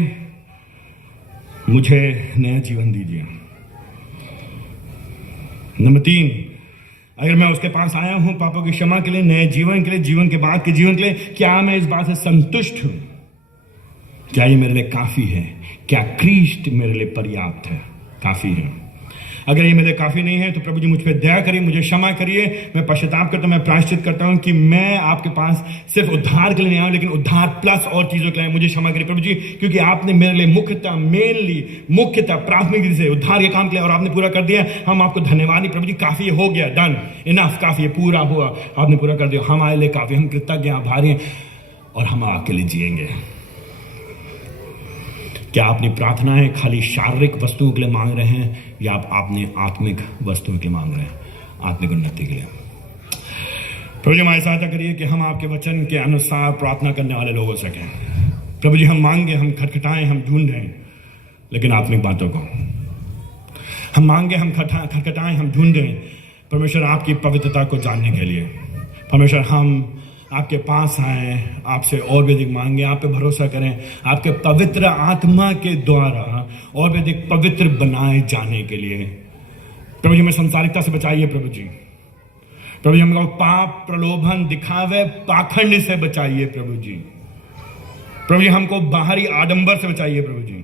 मुझे नया जीवन दीजिए। नंबर 3, अगर मैं उसके पास आया हूं पापों की क्षमा के लिए, नए जीवन के लिए, जीवन के बाद के जीवन के लिए, क्या मैं इस बात से संतुष्ट हूं? क्या ये मेरे लिए काफी है? क्या क्रिस्ट मेरे लिए पर्याप्त है, काफी है? अगर ये मेरे काफ़ी नहीं है तो प्रभु जी मुझ पर दया करिए, मुझे क्षमा करिए। मैं पश्चाताप करता हूँ, मैं प्रायश्चित करता हूँ कि मैं आपके पास सिर्फ उद्धार के लिए नहीं आया, लेकिन उद्धार प्लस और चीज़ों के लिए। मुझे क्षमा करिए प्रभु जी, क्योंकि आपने मेरे लिए मुख्यतः प्राथमिक से उद्धार के काम किया और आपने पूरा कर दिया। हम आपको धन्यवाद प्रभु जी, काफ़ी हो गया, डन इनफ, काफ़ी पूरा हुआ, आपने पूरा कर दिया हमारे लिए काफ़ी। हम कृतज्ञ आभारी हैं और हम आपके लिए जिएंगे। क्या अपनी प्रार्थनाएं खाली शारीरिक वस्तुओं के लिए मांग रहे हैं या आप अपने आत्मिक वस्तुओं के लिए मांग रहे हैं, आत्मिक उन्नति के लिए? प्रभु जी हमारी सहायता करिए कि हम आपके वचन के अनुसार प्रार्थना करने वाले लोग हो सकें। प्रभु जी हम मांगे, हम खटखटाएं, हम ढूंढें, लेकिन आत्मिक बातों को हम मांगे, हम खटखटाएं, हम ढूंढें परमेश्वर आपकी पवित्रता को जानने के लिए। परमेश्वर हम आपके पास आए, आपसे और भी अधिक मांगे, आप पे भरोसा करें, आपके पवित्र आत्मा के द्वारा और भी अधिक पवित्र बनाए जाने के लिए। प्रभु जी हमें संसारिकता से बचाइए प्रभु जी। प्रभु जी हम लोग पाप, प्रलोभन, दिखावे, पाखंड से बचाइए प्रभु जी। प्रभु जी हमको बाहरी आडंबर से बचाइए प्रभु जी,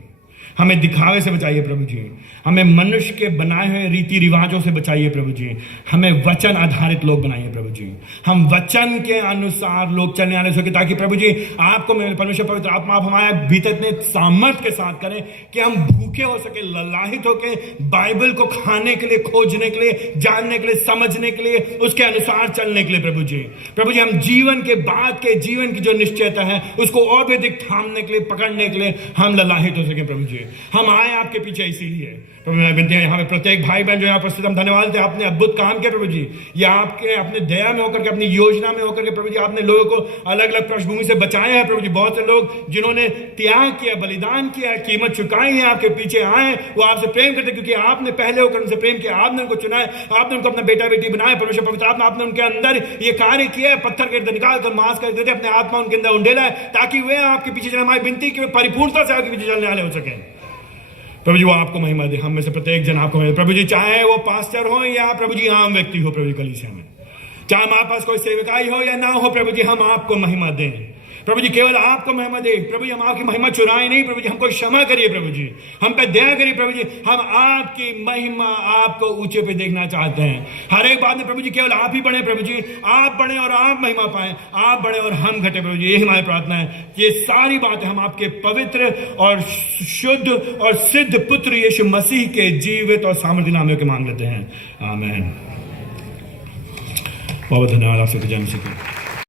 हमें दिखावे से बचाइए प्रभु जी, हमें मनुष्य के बनाए हुए रीति रिवाजों से बचाइए प्रभु जी, हमें वचन आधारित लोग बनाइए प्रभु जी, हम वचन के अनुसार लोग चलने आने सके, ताकि प्रभु जी आपको परमेश्वर पवित्र आत्मा आप हमारे भीतर इतने सामर्थ्य के साथ करें कि हम भूखे हो सके, ललाहित होके बाइबल को खाने के लिए, खोजने के लिए, जानने के लिए, समझने के लिए, उसके अनुसार चलने के लिए प्रभु जी। प्रभु जी हम जीवन के बाद के जीवन की जो निश्चयता है उसको और भी अधिक थामने के लिए, पकड़ने के लिए हम ललाहित हो सके प्रभु जी। हम आए आपके पीछे इसीलिए प्रभु मैं विनती है, यहाँ पे प्रत्येक भाई बहन जो यहाँ उपस्थित, हम धन्यवाद देते हैं, आपने अद्भुत काम किया प्रभु जी। या आपके अपने दया में होकर के, अपनी योजना में होकर के प्रभु जी आपने लोगों को अलग अलग पृष्ठभूमि से बचाया है प्रभु जी। बहुत से लोग जिन्होंने त्याग किया, बलिदान किया, कीमत चुकाई है, आपके पीछे आए, वो आपसे प्रेम करते क्योंकि आपने पहले होकर उनसे प्रेम किया, आपने उनको चुना है, आपने उनको अपना बेटा बेटी बनाया परमेश्वर पवित्र आत्मा, आपने उनके अंदर ये कार्य किया है, पत्थर के अंदर निकाल कर मांस कर देते, अपने आत्मा उनके अंदर उंडेला है, ताकि वे आपके पीछे चले। हमारी विनती कि वे परिपूर्णता से आपके पीछे चलने वाले हो सके प्रभु जी। वो आपको महिमा दे, हम में से प्रत्येक जन आपको महिमा प्रभु जी, चाहे वो पास्टर हो या प्रभु जी आम व्यक्ति हो प्रभु जी कलीसिया में, चाहे हमारे पास कोई सेवकाई हो या ना हो प्रभु जी, हम आपको महिमा दें प्रभु जी, केवल आपको महिमा दे प्रभु जी। हम आपकी महिमा चुराए नहीं प्रभु जी, हमको क्षमा करिए प्रभु जी, हम पे दया करिए प्रभु जी। हम आपकी महिमा, आपको ऊंचे पे देखना चाहते हैं हर एक बात में प्रभु जी। केवल आप ही बढ़े प्रभु जी, आप बढ़े और आप महिमा पाए, आप बढ़े और हम घटे प्रभु जी, यही हमारी प्रार्थना है। ये सारी बातें हम आपके पवित्र और शुद्ध और सिद्ध पुत्र यीशु मसीह के जीवित और सामर्थ्य नाम के मांग लेते हैं, आमीन। बहुत धन्यवाद आपसे जन्म से।